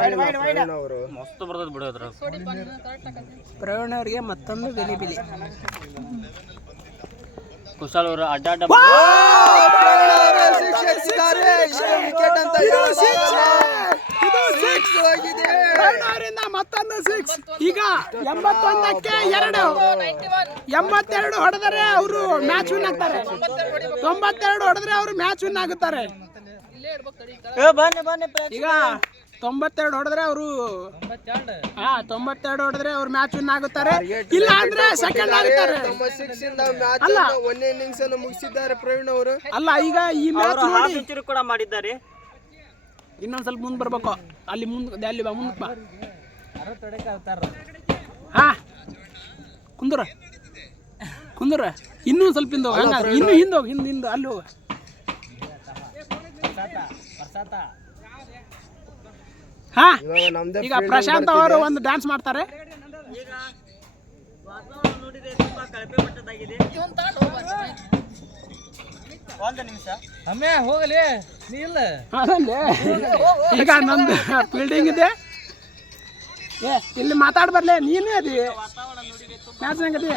ಪ್ರವೀಣ್ ಅವರಿಗೆ ಮತ್ತೊಂದು ಗಲಿಬಿಲಿ. ಕುಶಾಲ್ ಅವರು ಅಡ್ಡಾಡ ಮತ್ತೊಂದು 6. ಈಗ 81ಕ್ಕೆ 2. 82 ಹೊಡೆದರೆ ಅವರು ಮ್ಯಾಚ್ ವಿನ್ ಆಗ್ತಾರೆ. 92 ಹೊಡೆದ್ರೆ ಅವರು ಮ್ಯಾಚ್ ವಿನ್ ಆಗುತ್ತಾರೆ. ಈಗ 92 ಹೊಡೆದ್ರೆ ಅವರು 92 ಹೊಡೆದ್ರೆ ಅವ್ರು ಮ್ಯಾಚ್ ವಿನ್ ಆಗುತ್ತಾರೆ. ಇಲ್ಲ ಅಂದ್ರೆ ಸೆಕೆಂಡ್ ಆಗುತ್ತಾರೆ. ಅಲ್ಲ, 1 ಇನ್ನಿಂಗ್ಸ್ ಅನ್ನು ಮುಗಿಸಿದ್ದಾರೆ ಪ್ರವೀಣ್ ಅವರು. ಅಲ್ಲ, ಈಗ ಈ ಮ್ಯಾಚ್ ನೋಡಿ ಸೆಂಚುರಿ ಕೂಡ ಮಾಡಿದ್ದಾರೆ. ಇನ್ನೊಂದ್ ಸ್ವಲ್ಪ ಮುಂದೆ ಬರ್ಬೇಕು. ಅಲ್ಲಿ ಮುಂದೆ ಬಾ, ಮುಂದಕ್ಕೆ ಬಾ. ಹಾ, ಕುಂದ್ರ ಇನ್ನೂ ಸ್ವಲ್ಪ ಹಿಂದೆ ಹೋಗ. ಇನ್ನು ಹಿಂದೆ ಹೋಗಿ, ಹಿಂದೆ ಅಲ್ಲಿ ಹೋಗ. ಹಾ, ಈಗ ಪ್ರಶಾಂತ್ ಅವರು ಒಂದು ಡ್ಯಾನ್ಸ್ ಮಾಡ್ತಾರೆ. ಈಗ ವಾತಾವರಣ ನೋಡಿದ್ರೆ ತುಂಬಾ ಕಳಪೆ ಮಟ್ಟದಾಗಿದೆ. 1 ನಿಮಿಷ ಅಮ್ಮೆ ಹೋಗಲಿ, ನೀ ಇಲ್ಲ. ಈಗ ನಂದು ಫೀಲ್ಡಿಂಗ್ ಇದೆ. ಇಲ್ಲಿ ಮಾತಾಡ್ಬರ್ಲೆ, ನೀನೇ ಅದಿ ಮ್ಯಾಚ್ ನಂಗದಿ.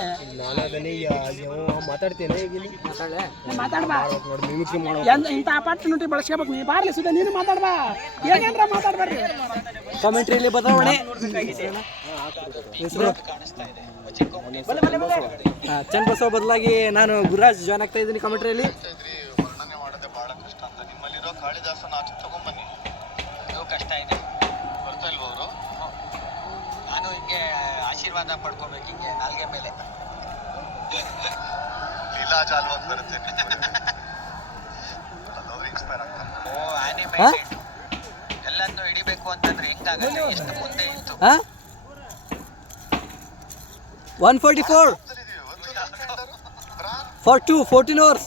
ಮಾತಾಡ್ಬಾ, ಇಂಥ ಅಪಾರ್ಚುನಿಟಿ ಬಳಸ್ಕೋಬೇಕು. ನೀ ಬಾರ್ಲಿ ಸುದ್ದಿ, ನೀನು ಮಾತಾಡ್ಬಾ. ಏನೇನ್ರ ಮಾತಾಡ್ಬಾರ್ರಿ. ಕಾಮೆಂಟ್ರಿಲಿ ಬದಲಾವಣೆ. ಹೆಸರು ಚನ್ನಬಸವ ಬದಲಾಗಿ ನಾನು ಗುರುರಾಜ್ ಜಾಯ್ನ್ ಆಗ್ತಾ ಇದ್ದೀನಿ ಕಮೆಂಟ್ರಿಯಲ್ಲಿ. ವರ್ಣನೆ ಮಾಡೋದೇ ಬಹಳ ಕಷ್ಟ ಅಂತ. ನಿಮ್ಮಲ್ಲಿರೋ ಕಾಳಿದಾಸನ ಆಚೆ ತಗೊಂಬನ್ನಿ. ಇದು ಕಷ್ಟ ಇದೆ. ಬರ್ತಾ ಇಲ್ವ ಅವರು? ನಾನು ಹಿಂಗೆ ಆಶೀರ್ವಾದ ಪಡ್ಕೋಬೇಕು ಹಿಂಗೆ ನಾಲ್ಗೆ ಮೇಲೆ. ಲೀಲಾ ಜಾಲ್ವಾಗ್ ಬರುತ್ತೆ. ಅವ್ರು ಇನ್ಸ್ಪೈರ್ ಆಗ್ತಾರೆ. ಓ ಆನಿಮೇಟೆಡ್ ಎಲ್ಲಾನು ಹಿಡಿಬೇಕು ಅಂತಂದ್ರೆ ಹೆಂಗಾಗತ್ತೆ? ಎಷ್ಟು ಮುಂದೆ ಇತ್ತು. 144 for 14 hours.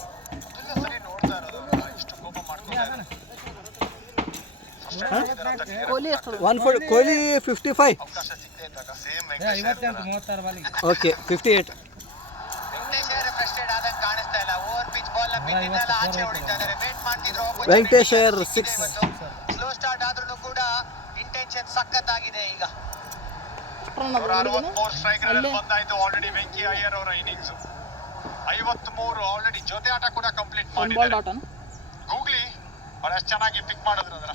ಸರಿ ನೋಡ್ತಾ ಇರೋದು ಇಷ್ಟು ಕೋಪ ಮಾಡ್ತಾರೆ. ಕೊಹ್ಲಿ 55. ಅವಕಾಶ ಸಿಗದೆ ಇದ್ದಾಗ ಸೇಮ್ ಓಕೆ 58. ವೆಂಕಟೇಶ್ ಅವರೇ ಫ್ರಸ್ಟ್ರೇಟ್ ಆದಂಗೆ ಕಾಣಿಸ್ತಾ ಇಲ್ಲ. ಓವರ್ ಪಿಚ್ ಬಾಲ್ ನ ಪಿನ್ನೆಲ್ಲ ಆಚೆ ಹೊಡಿತಾ ಇದ್ದಾರೆ. ವೇಟ್ ಮಾಡ್ತಿದ್ರು. ವೆಂಕಟೇಶ್ ಅವರ್ 6. ಸ್ಲೋ ಸ್ಟಾರ್ಟ್ ಆದ್ರೂ ಕೂಡ ಇಂಟೆನ್ಷನ್ ಸಖತ್ತಾಗಿದೆ. ಈಗ 63 ಸ್ಟ್ರೈಕರ್ ಬಂದಾಯ್ತು ಆಲ್ರೆಡಿ. ವೆಂಕಿ ಅಯ್ಯರ್ ಅವರ ಇನ್ನಿಂಗ್ಸ್ 53 ಆಲ್ರೆಡಿ. ಜೊತೆ ಆಟ ಕೂಡ ಕಂಪ್ಲೀಟ್ ಮಾಡಿದ್ದಾರೆ. ಗೂಗ್ಲಿ ಅವ್ರು ಎಷ್ಟು ಚೆನ್ನಾಗಿ ಪಿಕ್ ಮಾಡಿದ್ರು ಅದರ.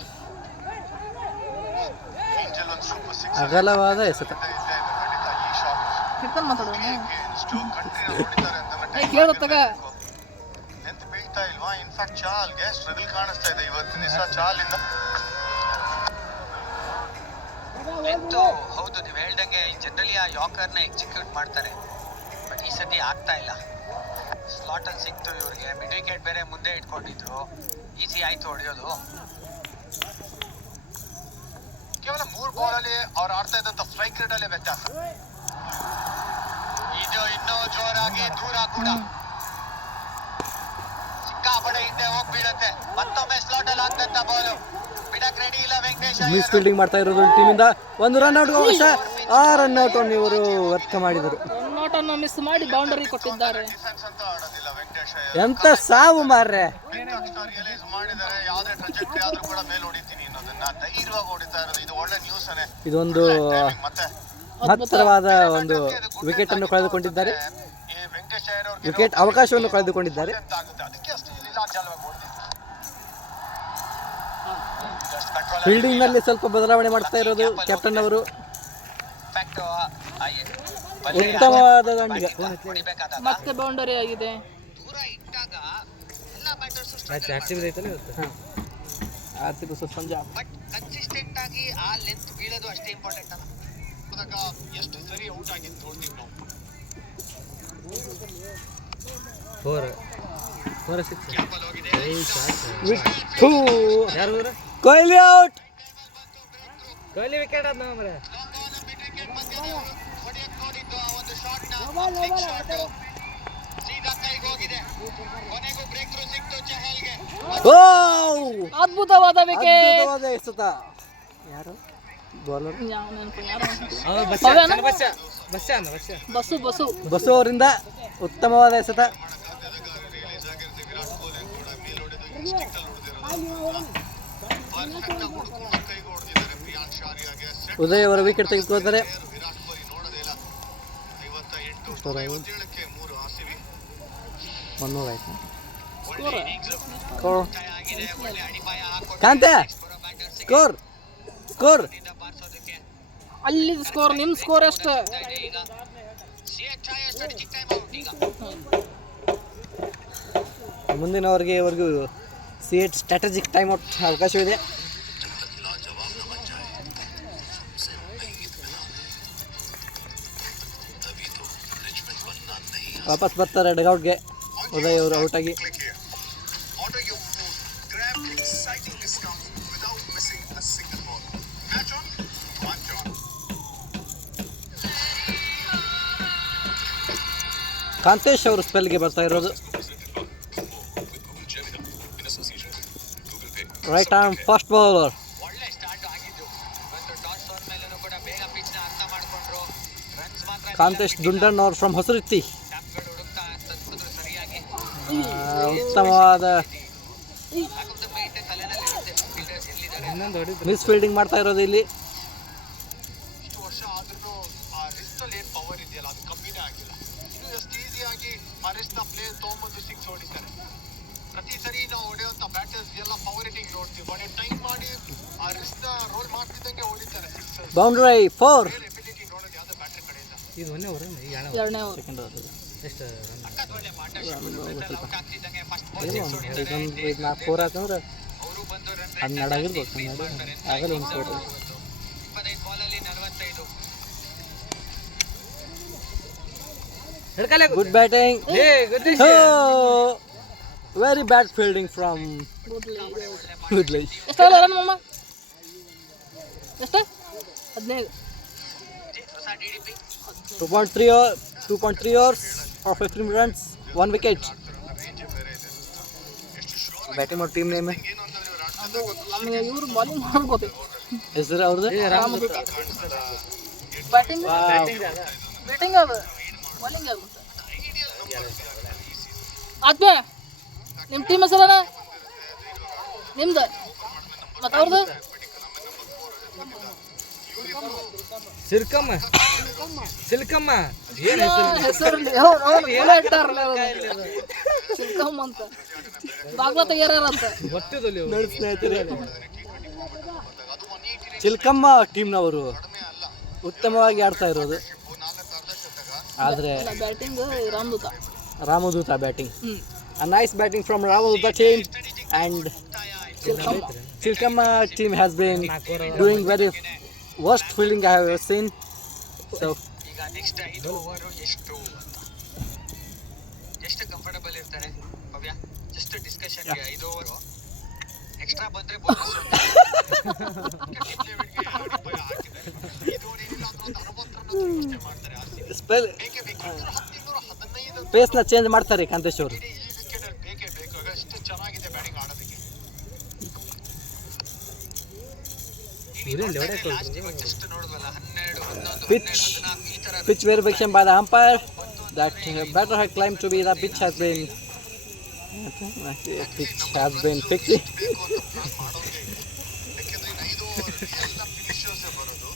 ಏಂಜಲ್ ಒಂದು ಸೂಪರ್ 6 ಅಗಲವಾದ ಎಸೆತ. ಈ ಶಾಟ್ ಎಷ್ಟು ಕಂಟ್ರಿ ಹೊಡಿತಾರೆ ಅಂತ ಲೆಂತ್ ಬೀಳ್ತಾ ಇಲ್ವಾ? ಇನ್ಫ್ಯಾಕ್ಟ್ ಚಾಲ್ಗೆ ಸ್ಟ್ರಗಲ್ ಕಾಣಿಸ್ತಾ ಇದೆ ಇವತ್ತಿನ ದಿವಸ ಚಾಲಿಂದ. ಲೆಂತು ಹೌದು, ನೀವು ಹೇಳ್ದಂಗೆ ಜನರಲಿ ಆ ಯಾಕರ್ನ ಎಕ್ಸಿಕ್ಯೂಟ್ ಮಾಡ್ತಾರೆ. ಬಟ್ ಈ ಸತಿ ಆಗ್ತಾ ಇಲ್ಲ. ಸ್ಲಾಟ್ ಅಲ್ಲಿ ಸಿಕ್ತು ಇವ್ರಿಗೆ. ಮಿಡ್ ವಿಕೆಟ್ ಬೇರೆ ಮುಂದೆ ಇಟ್ಕೊಂಡಿದ್ರು. ಈಸಿ ಆಯ್ತು ಹೊಡೆಯೋದು. ಕೇವಲ 3 ಬಾಲ್ ಅಲ್ಲಿ ಅವ್ರು ಆಡ್ತಾ ಇದ್ದಂತ ಸ್ಟ್ರೈಕ್ ರೇಟ್ ಅಲ್ಲೇ ವ್ಯತ್ಯಾಸ. ಇದು ಇನ್ನೂ ಜೋರಾಗಿ ದೂರ ಕೂಡ ಸಿಕ್ಕಾಪಡೆ ಹಿಂದೆ ಹೋಗಿ ಬೀಳುತ್ತೆ. ಮತ್ತೊಮ್ಮೆ ಸ್ಲಾಟ್ ಅಲ್ಲಿ ಆಗ್ತಂತ ಬಾಲು ಬಿಡಕ್ ರೆಡಿ ಇಲ್ಲ ವೆಂಕಟೇಶ್ ಮಿಸ್ ಅಯ್ಯರ್. ಫೀಲ್ಡಿಂಗ್ ಮಾಡ್ತಾ ಇರೋದು ಟೀಮಿಂದ. ಒಂದು ರನ್ ಔಟ್ ಅವಕಾಶ. ಆ ರನ್ ಔಟ್ ಅನ್ನು ಇವರು ವ್ಯರ್ಥ ಮಾಡಿದರು. ನೋಟನ್ನು ಮಿಸ್ ಮಾಡಿ ಬೌಂಡರಿ ಕೊಟ್ಟಿದ್ದಾರೆ. ಡಿಫೆನ್ಸ್ ಅಂತ ಆಡೋದಿಲ್ಲ ವೆಂಕಟೇಶ್ ಅಯ್ಯರ್. ಎಂತ ಸಾವು ಮಾರ್ರೆ. ರಿಯಲೈಸ್ ಮಾಡಿದ್ದಾರೆ ಯಾವ್ದೇ ಟ್ರಜೆಕ್ಟರಿ ಆದ್ರೂ ಕೂಡ ಮೇಲೆ ಹೊಡಿತೀನಿ ಅನ್ನೋದನ್ನ ಧೈರ್ಯವಾಗಿ ಹೊಡಿತಾ ಇರೋದು. ಇದು ಒಳ್ಳೆ ನ್ಯೂಸ್ ಅನೇ. ಇದೊಂದು ಮತ್ತೆ ಮಹತ್ತರವಾದ ಒಂದು ವಿಕೆಟ್ ಅನ್ನು ಕಳೆದುಕೊಂಡಿದ್ದಾರೆ. ಈ ವೆಂಕಟೇಶ್ ಅಯ್ಯರ್ ಅವ್ರಿಗೆ ವಿಕೆಟ್ ಅವಕಾಶವನ್ನು ಕಳೆದುಕೊಂಡಿದ್ದಾರೆ. ಅಂತ ಆಗುತ್ತೆ. ಅದಕ್ಕೆ ಅಷ್ಟು ಲೀಲಾ ಜಾಲವಾಗಿ ಹೊಡೆದಿದ್ದು. ಜಸ್ಟ್ ಕಂಟ್ರೋಲ್ ಫೀಲ್ಡಿಂಗ್ ನಲ್ಲಿ ಸ್ವಲ್ಪ ಬದಲಾವಣೆ ಮಾಡ್ತಾ ಇರೋದು ಕ್ಯಾಪ್ಟನ್ ಅವರು. ಉತ್ತಮವಾದ ದಂಡಿಗ. ಹೊಡಿಬೇಕಾದಾಗ ಮತ್ತೆ ಬೌಂಡರಿ ಆಗಿದೆ. ದೂರ ಇಟ್ಟಾಗ ಎಲ್ಲ ಬ್ಯಾಟರ್ಸ್ ಆರ್ತಿಗೂ ಸಂಜೆ ಬಟ್ ಕನ್ಸಿಸ್ಟೆಂಟ್ ಆಗಿ ಆ ಲೆಂತ್ ಬೀಳೋದು ಅಷ್ಟೇ ಇಂಪಾರ್ಟೆಂಟ್ ಅಲ್ಲ. ಹೋದಾಗ ಎಷ್ಟು ಸರಿ ಔಟ್ ಆಗಿದ್ದು ನೋಡ್ತೀವಿ ನಾವು. ಕ್ಯಾಪಲ್ ಹೋಗಿದೆ. ಕೊಹ್ಲಿ ಔಟ್. ಕೊಹ್ಲಿ ವಿಕೆಟ್ ಆದ ನಮ್ರೆ. ಹೊಡೆಯಕ್ ನೋಡಿದ್ದು ಆ ಒಂದು ಶಾಟ್ ನ ಶಾಟ್ ಸೀದಾ ಕೈಗೆ ಹೋಗಿದೆ. ಕೊನೆಗೂ ಬ್ರೇಕ್ ಥ್ರೂ ಸಿಕ್ತು ಚಹಲ್ಗೆ. ಓ ಅದ್ಭುತವಾದ ವಿಕೆಟ್. ಅದ್ಭುತವಾದ ಎಸೆತ. ಯಾರು ಬೌಲರ್? ಬಸ್ಸು ಬಸು ಅವರಿಂದ ಉತ್ತಮವಾದ ಎಸೆತ. ರಿಯಲೈಸ್ ಆಗಿರುತ್ತೆ ವಿರಾಟ್ ಕೊಹ್ಲಿ ಕೂಡ ಮೇಲ್ ಹೊಡೆದು ಇನ್ಸ್ಟಿಂಕ್ಟ್ ಅಲ್ಲಿ ಹೊಡೆದಿರೋದು. ಪರ್ಫೆಕ್ಟ್ ಆಗಿ ಹುಡುಕೊಂಡು ಕೈಗೆ ಹೊಡೆದಿದ್ದಾರೆ ಪ್ರಿಯಾಂಶ್ ಆರ್ಯಾಗೆ. ಉದಯ್ ಅವರ ವಿಕೆಟ್ ತೆಗೆದುಕೊಳ್ತಾರೆ. ವಿರಾಟ್ ಕೊಹ್ಲಿ ನೋಡೋದೇ ಇಲ್ಲ. 58 3 ಆರ್ಸಿಬಿ. 100 ಆಯ್ತು. ಒಳ್ಳೆ ಇನ್ನಿಂಗ್ಸ್ ಆಗಿದೆ. ಒಳ್ಳೆ ಅಡಿಪಾಯ ಹಾಕೊಂಡು ಕಾಂತೆ ಸ್ಕೋರ್ ಸ್ಕೋರ್ ಬಾರಿಸೋದಕ್ಕೆ ಅಲ್ಲಿ ಸ್ಕೋರ್. ನಿಮ್ ಸ್ಕೋರ್ ಎಷ್ಟು? ಈಗ CHI ಸ್ಟ್ರಾಟಜಿಕ್ ಟೈಮ್ ಔಟ್. ಈಗ ಮುಂದಿನವರೆಗೆ ಇವರೆಗೂ ಸಿಎಟ್ ಸ್ಟ್ರಾಟಜಿಕ್ ಟೈಮ್ ಔಟ್ ಅವಕಾಶವಿದೆ. ವಾಪಸ್ ಬರ್ತಾರೆ ಡಗೌಟ್ಗೆ. ಉದಯ್ ಅವರು ಔಟ್ ಆಗಿ. Auto you grab exciting discounts without missing a single ball. Match on, one on. Kantesh ಅವರು ಸ್ಪೆಲ್ಗೆ ಬರ್ತಾ ಇರೋದು. Right arm fast bowler. ಒಳ್ಳೆ ಸ್ಟಾರ್ಟ್ ಆಗಿದ್ದು. ಒಂದು ಟಾಸ್ ಓವರ್ ಮೇಲೂ ಕೂಡ ಬೇಗ ಪಿಚ್ ನ ಅರ್ಥ ಮಾಡ್ಕೊಂಡ್ರು. ರನ್ಸ್ ಮಾತ್ರ ಕಾಂತೇಶ್ ದುಂಡನ್ ಅವರು ಫ್ರಮ್ ಹೊಸರಿತ್ತಿ. ಟ್ಯಾಪ್ಗಳು ಹುಡುಕ್ತಾ ತಂದ್ರು ಸರಿಯಾಗಿ. ಉತ್ತಮವಾದ ಹಾಕೊಂಡ ಮೈಂಡ್ ತಲೆನಲ್ಲಿ ಇರುತ್ತೆ ಫೀಲ್ಡರ್ಸ್ ಎಲ್ಲಿದ್ದಾರೆ. ಮಿಸ್ ಫೀಲ್ಡಿಂಗ್ ಮಾಡ್ತಾ ಇರೋದು ಇಲ್ಲಿ. ಇಷ್ಟು ವರ್ಷ ಆದ್ರೂ ಆ ರಿಸ್ಟ್ ಅಲ್ಲಿ ಏನ್ ಪವರ್ ಇದೆಯಲ್ಲ ಅದು ಕಮ್ಮಿನೇ ಆಗಿಲ್ಲ. ಇದು ಎಷ್ಟು ಈಸಿಯಾಗಿ ಆ ರಿಸ್ಟ್ ನ ಪ್ಲೇ ತೊಗೊಂಬಂದು 6 ಹೊಡಿತಾರೆ. ಪ್ರತಿ ಸರಿ ನಾವು ಹೊಡೆಯುವಂತ ಬ್ಯಾಟರ್ಸ್ ಎಲ್ಲ ಪವರ್ ಹಿಟ್ಟಿಂಗ್ ನೋಡ್ತೀವಿ. ಬಟ್ ಟೈಮ್ ಮಾಡಿ ಆ ರಿಸ್ಟ್ ನ ರೋಲ್ ಮಾಡ್ತಿದ್ದಂಗೆ ಹೊಡಿತಾರೆ 6. ಬೌಂಡ್ರಿ 4. ಎಬಿಲಿಟಿ ನೋಡೋದು ಎರಡನೇ ಓವರ್ ಸೆಕೆಂಡ್ ಓವರ್ ಎಷ್ಟು ಈಗ 4 ಆತಂದ್ರೆ 12 ಆಗಿರ್ಬೇಕು. 12 ಆಗಲ್ಲ ಒಂದು 4. 25 ಬಾಲಲ್ಲಿ 45. Good batting. Oh, very bad fielding from Woodley. ಎಷ್ಟು ರನ್ ಮಮ್ಮ? ಎಷ್ಟು? 15. 2.3 overs or 15 runs, 1 wicket. Batting or team name? ನಮಗೆ ಇವರು ಬಾಲಿಂಗ್ ಮಾಡ್ಬೋದು. ಹೆಸರು ಅವ್ರದ್ದು? ಬ್ಯಾಟಿಂಗ್ ಬ್ಯಾಟಿಂಗ್ ಅದು ಬಾಲಿಂಗ್ ಅದು ಆದ್ಮೇ ನಿಮ್ಮ ಟೀಮ್ ಹೆಸರನ ನಿಮ್ದು ಮತ್ತು ಅವ್ರದ್ದು ಸಿಲ್ಕಮ್ಮ ಹೆಸರು ಚಿಲ್ಕಮ್ಮ ಅಂತ ಬಾಗ್ಲ ತೆಗ್ಯಾರಂತ ನೋಡಿ ಸ್ನೇಹಿತರೆ, ಚಿಲ್ಕಮ್ಮ ಟೀಮ್ನವರು ಉತ್ತಮವಾಗಿ ಆಡ್ತಾ ಇರೋದು. ಆದರೆ ಬ್ಯಾಟಿಂಗ್ ರಾಮದೂತ batting, a nice batting from Ramaduta team, and Chilkamma team has been doing very worst fielding I have ever seen. So ಈಗ ನೆಕ್ಸ್ಟ್ 5 ಓವರ್ ಎಷ್ಟು ಕಂಫರ್ಟಬಲ್ ಇರ್ತಾರೆ ಭವ್ಯ? ಜಸ್ಟ್ ಡಿಸ್ಕಷನ್ಗೆ 5 ಓವರ್ ಎಕ್ಸ್ಟ್ರಾ ಬಂದ್ರೆ ಬೋನಸ್. ಸ್ಪೆಲ್ ಪೇಸ್ನ ಚೇಂಜ್ ಮಾಡ್ತಾರೆ ಕಾಂತೇಶ್ ಅವರು. ಬೇಕೇ ಬೇಕು, ಅಷ್ಟು ಚೆನ್ನಾಗಿದೆ ಬ್ಯಾಟಿಂಗ್ ಆಡೋದಕ್ಕೆ. ಜಸ್ಟ್ ನೋಡಿದ್ವಲ್ಲ 12, 11, Pitch 14 ಈ ತರ pitch verification by the umpire that batter had claimed to be the pitch has been fixed. ಯಾಕೆಂದ್ರೆ 5 ಓವರ್ ಎಲ್ಲ ಫಿನಿಶರ್ಸ್ ಬರೋದು,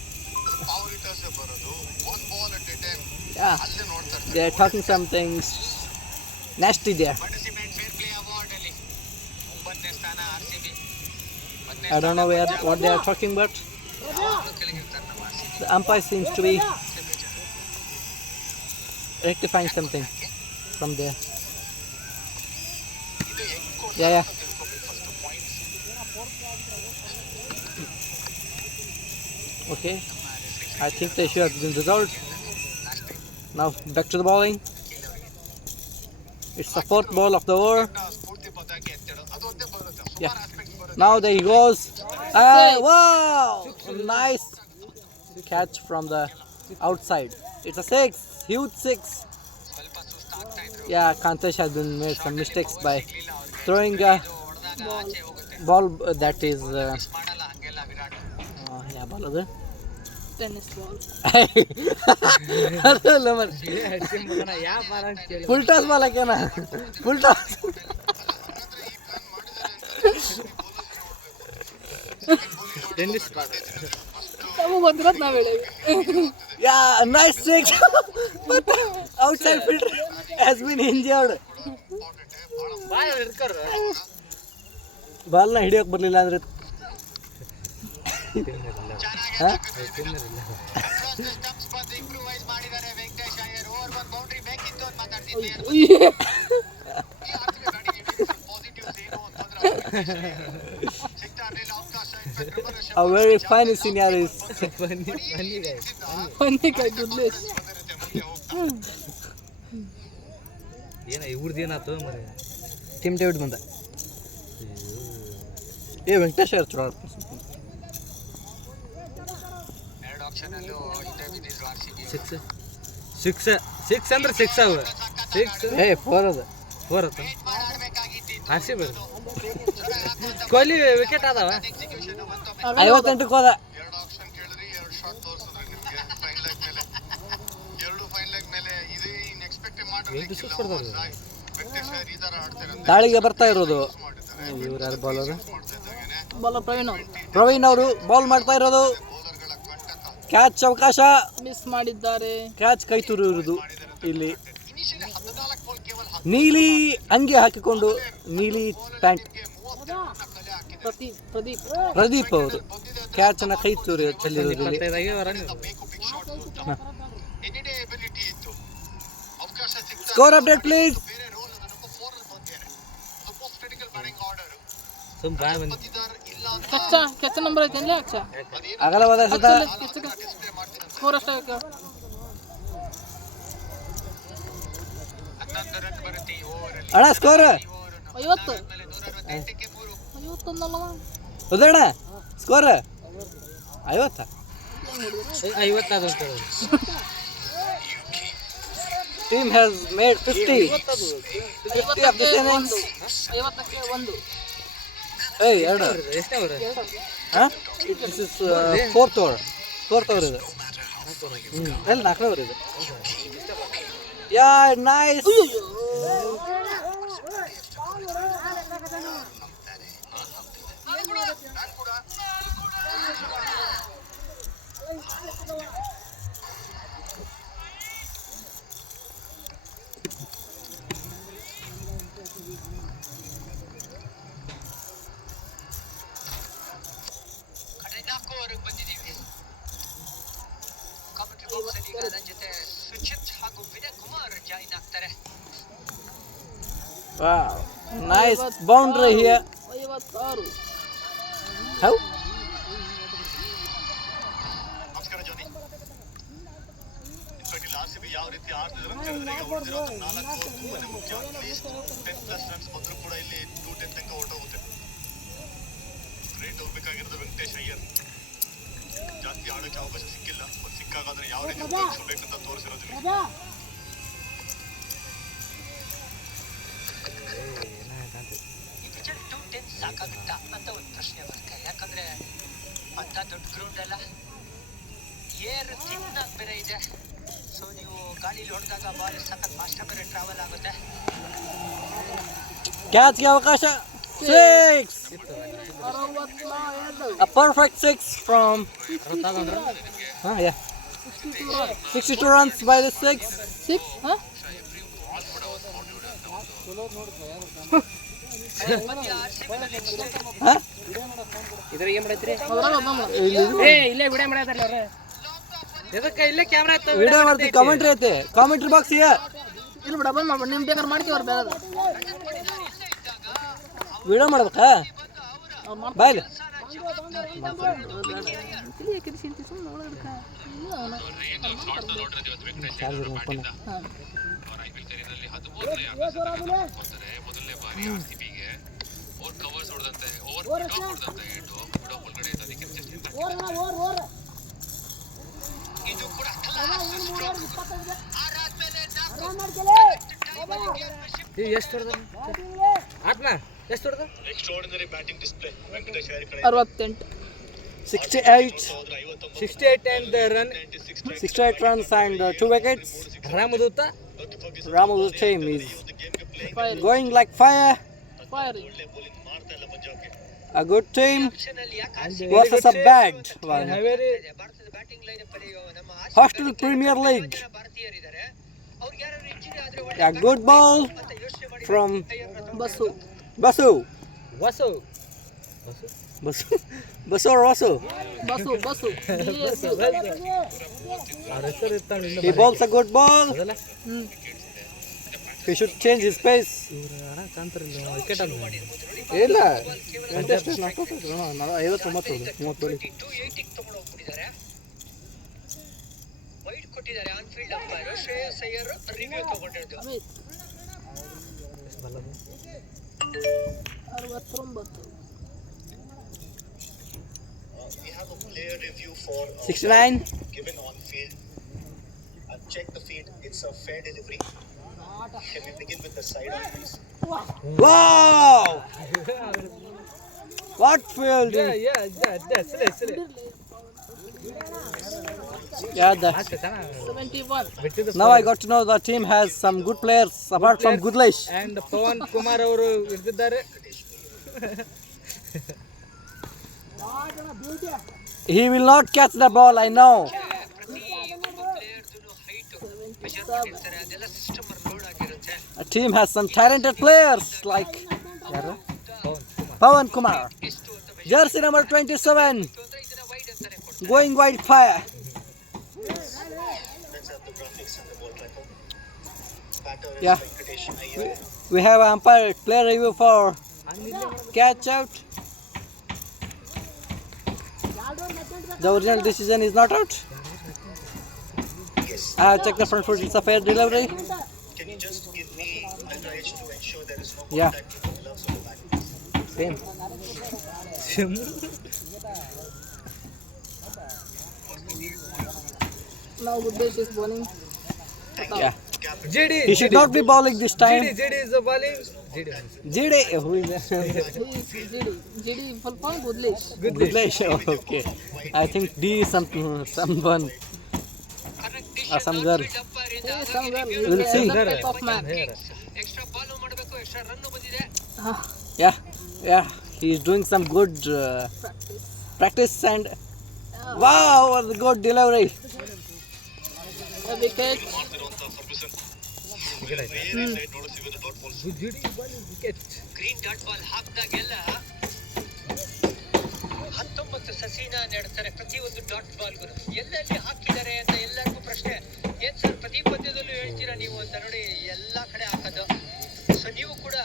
ಪವರ್ ಹಿಟರ್ಸ್ ಬರೋದು, 1 ball at A time. Yeah, ಅಲ್ಲೇ ನೋಡ್ತಾ ಇರ್ತಾರೆ. they are talking something nasty there. Participate fair play award ಅಲ್ಲಿ 9ನೇ ಸ್ಥಾನ RCB. I don't know what they are talking about. ಕೆಳಗಿರ್ತಾರೆ ನಮ್ಮ RCB. The umpire seems to be rectifying something from there. Yeah. Okay, I think the issue has been resolved. Now back to the bowling. It's the 4th ball of the over. ಸ್ಫೂರ್ತಿ ಪದಾಕಿ ಅಂತೇಳೋ ಅದೊಂದೇ ಬರುತ್ತೆ. Yeah. ಸುಮಾರು aspects ಬರುತ್ತೆ. Now there he goes. Wow! Nice catch from the outside. It's a 6, huge 6. ಸ್ವಲ್ಪ ಸುಸ್ತಾಗ್ತಾ ಇದ್ರು. Yeah, Kantesh has been made some mistakes by throwing a ಹೊಡೆದಾಗ ಆಚೆ ಹೋಗುತ್ತೆ. ball that is ಮಾಡಲ್ಲ ಹಂಗೆಲ್ಲ ವಿರಾಟ್. yeah, ball ಅದು ಟೆನ್ನಿಸ್ ಬಾಲ್ ಅದಲ್ಲ ಮರ ಫುಲ್ ಟಾಸ್ ಬಾಲ್ ಹಾಕ್ಯಾನ ಫುಲ್ ಟಾಸ್. ನಮಗೆ ಬಂದಿರೋದು ನಾವು ಹೇಳೇವಿ. Yeah, nice six. But outside fielder has been injured. ಬಾಲ್ನ ಹಿಡಿಯೋಕೆ ಬರಲಿಲ್ಲ ಅಂದ್ರೆ ಸ್ಟಂಪ್ಸ್ ಬಂದು ಇಂಪ್ರೂವೈಸ್ ಮಾಡಿದ್ದಾರೆ ವೆಂಕಟೇಶ್ ಅಯ್ಯರ್. ಓವರ್ 1 ಬೌಂಡ್ರಿ ಬೇಕಿತ್ತು ಅಂತ ಮಾತಾಡ್ತಿದ್ದೆ. ಪಾಸಿಟಿವ್ಸ್ ಏನು ಅಂತಂದ್ರೆ ಸಿಗ್ತಾ ಇರಲಿಲ್ಲ ಅವಕಾಶ. a very funny scenario is ಒಂದಿಕಾಯಿ ಗುಡ್ಲೆಸ್ ಏನ ಇವ್ರದ್ದೇನಾಯ್ತು ಮರೆ ಟಿಮ್ ಡೇವಿಡ್ ಬಂದ. ಏ ವೆಂಕಟೇಶ್ ಅವ್ರು ಚಲೋ ಆಡ್ತಾರೆ. 2 ಆಕ್ಷನ್ ಅಲ್ಲೂ ಹಿಂದೆ ಬಿದ್ದಿದ್ರು RCB. 6 ಅಂದ್ರೆ 6 ಅವ 6 ಏ 4 ಅದು 4 ಅತ್ತ ಆಡಬೇಕಾಗಿತ್ತು. RCB ಕೊಹ್ಲಿ ವಿಕೆಟ್ ಅದಾವ. 58ಕ್ಕೆ ಹೋದ. 2 ಆಪ್ಷನ್ ಕೇಳಿದ್ರಿ, 2 ಶಾಟ್ ತೋರಿಸಿದ್ರಿ ನಿಮಗೆ ಫೈನ್ ಲೆಗ್ ಮೇಲೆ. 2 ಫೈನ್ ಲೆಗ್ ಮೇಲೆ ಇದು ಎಕ್ಸ್ಪೆಕ್ಟ್ ಮಾಡಿರ್ಲಿಕ್ಕಿಲ್ಲ. ವೆಂಕಟೇಶ್ ಅಯ್ಯರ್ ಈ ತರ ಆಡ್ತಾರೆ ಅಂತ ದಾಳಿಗೆ ಬರ್ತಾ ಇರೋದು ಇವ್ರು ಯಾರು ಬೌಲರ್? ಮಾಡ್ತಾ ಇದ್ದಾಗೇನೆ ಬಾಲ ಪ್ರವೀಣ್ ಅವರು ಪ್ರವೀಣ್ ಅವರು ಬಾಲ್ ಮಾಡ್ತಾ ಇರೋದು. ಬೌಲರ್ಗಳ ಕಂಟಕ. ಕ್ಯಾಚ್ ಅವಕಾಶ, ಮಿಸ್ ಮಾಡಿದ್ದಾರೆ. ಕ್ಯಾಚ್ ಕೈ ತುರಿಯುವುದು. ಇಲ್ಲಿ ಇನಿಷಿಯಲಿ 14 ಬಾಲ್ ಕೇವಲ ನೀಲಿ ಅಂಗಿ ಹಾಕಿಕೊಂಡು ನೀಲಿ ಪ್ಯಾಂಟ್ 30 ರನ್ ಕಲೆ ಹಾಕಿದೆ. ಪ್ರದೀಪ್ ಅವರು ಕ್ಯಾಚ್ ಅನ್ನ ಕೈ ತುರಿ ಚೆಲ್ಲಿರೋದು ಇಲ್ಲಿ. ಬೇಕು ಬಿಗ್ ಶಾಟ್ ಅಂತ. ಎನಿ ಡೇ ಎಬಿಲಿಟಿ ಇತ್ತು, ಅವಕಾಶ ಸಿಗ್ತಾ Score update, please. ಬೇರೆ ರೋಲ್ ಅದ ನಂಬರ್ 4 ಅಲ್ಲಿ ಬಂದಿದ್ದಾರೆ. So most critical batting order ಬಂದಿದ್ದಾರೆ ಇಲ್ಲ ಅಂತ ಕೆಚ್ಚ ನಂಬರ್ ಐತೆ ಅಲ್ಲೇ ಅಕ್ಷ ಅಗಲವಾದ ಸತ ಡಿಸ್ಪ್ಲೇ ಮಾಡ್ತೀನಿ. ಸ್ಕೋರ್ ಅಷ್ಟೇ 11 ರನ್ ಬರುತ್ತೆ ಈ ಓವರಲ್ಲಿ. ಅಣ್ಣ ಸ್ಕೋರ್ 50 ಆಮೇಲೆ 168ಕ್ಕೆ 3. 51 ಅಲ್ಲವಾ ಉದಣ್ಣ score 50. Team has made 50. 50 of this innings. 50ಕ್ಕೆ 1 Hey, ಎರಡು ಹಾಂ ದಿಸ್ ಇಸ್ ಫೋರ್ತ್ ಓವರ್ ಇದು ಎಲ್ಲಿ 4ನೇ ಓವರ್ ಇದು. ಯಾ ನೈಸ್. ಕಡೆ 4 ಓವರ್ಗೆ ಬಂದಿದ್ದೀವಿ. ಕಾಮೆಂಟ್ರಿ ಬಾಕ್ಸ್ ಅಲ್ಲಿ ಈಗ ನನ್ನ ಜೊತೆ ಸುಚಿತ್ ಹಾಗೂ ವಿನಯ್ ಕುಮಾರ್ ಜಾಯಿನ್ ಆಗ್ತಾರೆ. Wow, nice boundary here. 56 How? ನಮಸ್ಕಾರ ಜಾನಿ. ಇನ್ಫ್ಯಾಕ್ಟ್ ಇಲ್ಲಿ RCB ಯಾವ ರೀತಿ ಆಡ್ತಿದ್ರು ಅಂತ ಹೇಳಿದ್ರೆ ಈಗ ಉಳಿದಿರೋದು 4 ಓವರ್ ತುಂಬಾನೇ ಮುಖ್ಯ. ಅಟ್ಲೀಸ್ಟ್ 10+ ರನ್ಸ್ ಬಂದರೂ ಕೂಡ ಇಲ್ಲಿ 210 ತನಕ ಹೊರಟೋಗುತ್ತೆ. ರೇಟ್ ಹೋಗ್ಬೇಕಾಗಿರೋದು ವೆಂಕಟೇಶ್ ಅಯ್ಯರ್. ಜಾಸ್ತಿ ಆಡೋಕ್ಕೆ ಅವಕಾಶ ಸಿಕ್ಕಿಲ್ಲ, ಬಟ್ ಸಿಕ್ಕಾಗಾದ್ರೆ ಯಾವ ರೀತಿ ಉಪಯೋಗಿಸಬೇಕಂತ ತೋರಿಸಿರೋದಿಲ್ಲ. ಈ ಪಿಚಲ್ಲಿ 210 ಸಾಕಾಗುತ್ತಾ ಅಂತ ಒಂದು ಪ್ರಶ್ನೆ ಬರುತ್ತೆ. ಯಾಕಂದ್ರೆ ಅಂತ ದೊಡ್ಡ ಗ್ರೌಂಡ್ ಅಲ್ಲ, ಏರ್ ತಿನ್ನಾಗಿ ಬೇರೆ ಇದೆ. ಸೊ ನೀವು ಗಾಳಿಲಿ ಹೊಡೆದಾಗ ಬಾಲ್ ಸಖತ್ ಫಾಸ್ಟ್ ಬೇರೆ ಟ್ರಾವೆಲ್ ಆಗುತ್ತೆ. Catch ಗೆ ಅವಕಾಶ 6. A perfect 6 from yeah 62 runs by the 6. 6 ಹಾ Huh? ವಿಡಿಯೋ ಮಾಡ್ತೀವಿ, ಕಾಮೆಂಟ್ರಿ ಐತೆ, ಕಾಮೆಂಟ್ರಿ ಬಾಕ್ಸ್ ಇದೆ. ಇಲ್ಲ ಬಿಡ ಬಂದ್ ಮಾಡಿ ನಿಮ್ ಬೇಕಾದ್ರೆ ಮಾಡ್ತೀವಿ ಅವ್ರು ಬೇರೆ ವಿಡಿಯೋ ಮಾಡ್ಬೇಕಾ ಬಾಯ್ಲಿ ಚಾರ್ಜರ್ ಫೋನ್. ಇದು ಕೂಡ ಕ್ಲಾಸ್ ಸ್ಟ್ರೋಕ್. ಆರಾದ್ಮೇಲೆ 4 extraordinary batting display Venkatesh Iyer ಕಡೆ 68 68 and the run 68 runs and 2 wickets. Ramadutta team is going like fire. A good team versus a bad one. ಭಾರತದ ಬ್ಯಾಟಿಂಗ್ ಲೈನ್ ಅಲ್ಲಿ ನಮ್ಮ Hostel Premier League. ಭಾರತೀಯರಿದ್ದಾರೆ. ಅವ್ರಿಗೆ ಯಾರು injury ಆದ್ರೆ A good ball ಅಂತ ಯೋಚನೆ ಮಾಡಿ from bus Basu. Basu or Vasu? Bus He bowls a good ball. He should change his pace. ಇಲ್ಲ 280 ತಗೊಂಡು ಹೋಗ್ಬಿಟ್ಟಿದ್ದಾರೆ. ವೈಡ್ ಕೊಟ್ಟಿದ್ದಾರೆ on field umpire Shreyas Iyer review ತಗೊಂಡಿರೋದು. 69 We have a player review for 69. given on field. I've checked the feed. It's a fair delivery. Can we begin with the side on please? Wow! What fielding? Yeah, that. 71 Now I got to know the team has some good players apart from Goodlish. And Pavan Kumar ಅವರು ಇರ್ತಿದ್ದಾರೆ. He will not catch the ball, I know. ಪ್ರತಿಯೊಂದು ಪ್ಲೇಯರ್ದು height measure ಮಾಡಿರ್ತಾರೆ, ಅದೆಲ್ಲ system load ಆಗಿರುತ್ತೆ. A team has some talented players like Pawan Kumar, jersey number 27, ಅಂದ್ರೆ ಇದನ್ನ wide ಅಂತಾನೆ ಕೊಡ್ತಾರೆ. going wide fire. Yeah. We have umpire player review for catch out. The original decision is not out. I have checked the front foot. It's a fair delivery. Can you just give me a nudge to ensure there is no Yeah. contact with the gloves on the back? Same. Now Buddesh is bowling. Yeah. GD. He should not be bowling this time. GD is the bowling. JD. Who is that? GD full form Buddesh. Goodlesh. Okay. I think D is someone or some girl. Some girl. We'll see. That type of man. Yeah. He is doing some good practice and wow, what a good delivery. A wicket. Green dot ball ಹಾಕಿದಾಗೆಲ್ಲ 19 ಸಸಿನ ನೆಡ್ತಾರೆ ಪ್ರತಿಯೊಂದು dot ಬಾಲ್ಗೂ. ಎಲ್ಲೆಲ್ಲಿ ಹಾಕಿದ್ದಾರೆ ಅಂತ ಎಲ್ಲರಿಗೂ ಪ್ರಶ್ನೆ. ಏನ್ ಸರ್ ಪ್ರತಿ ಪದ್ಯದಲ್ಲೂ ಹೇಳ್ತೀರಾ ನೀವು ಅಂತ ನೋಡಿ ಎಲ್ಲಾ ಕಡೆ ಹಾಕೋದು. ಸೊ ನೀವು ಕೂಡ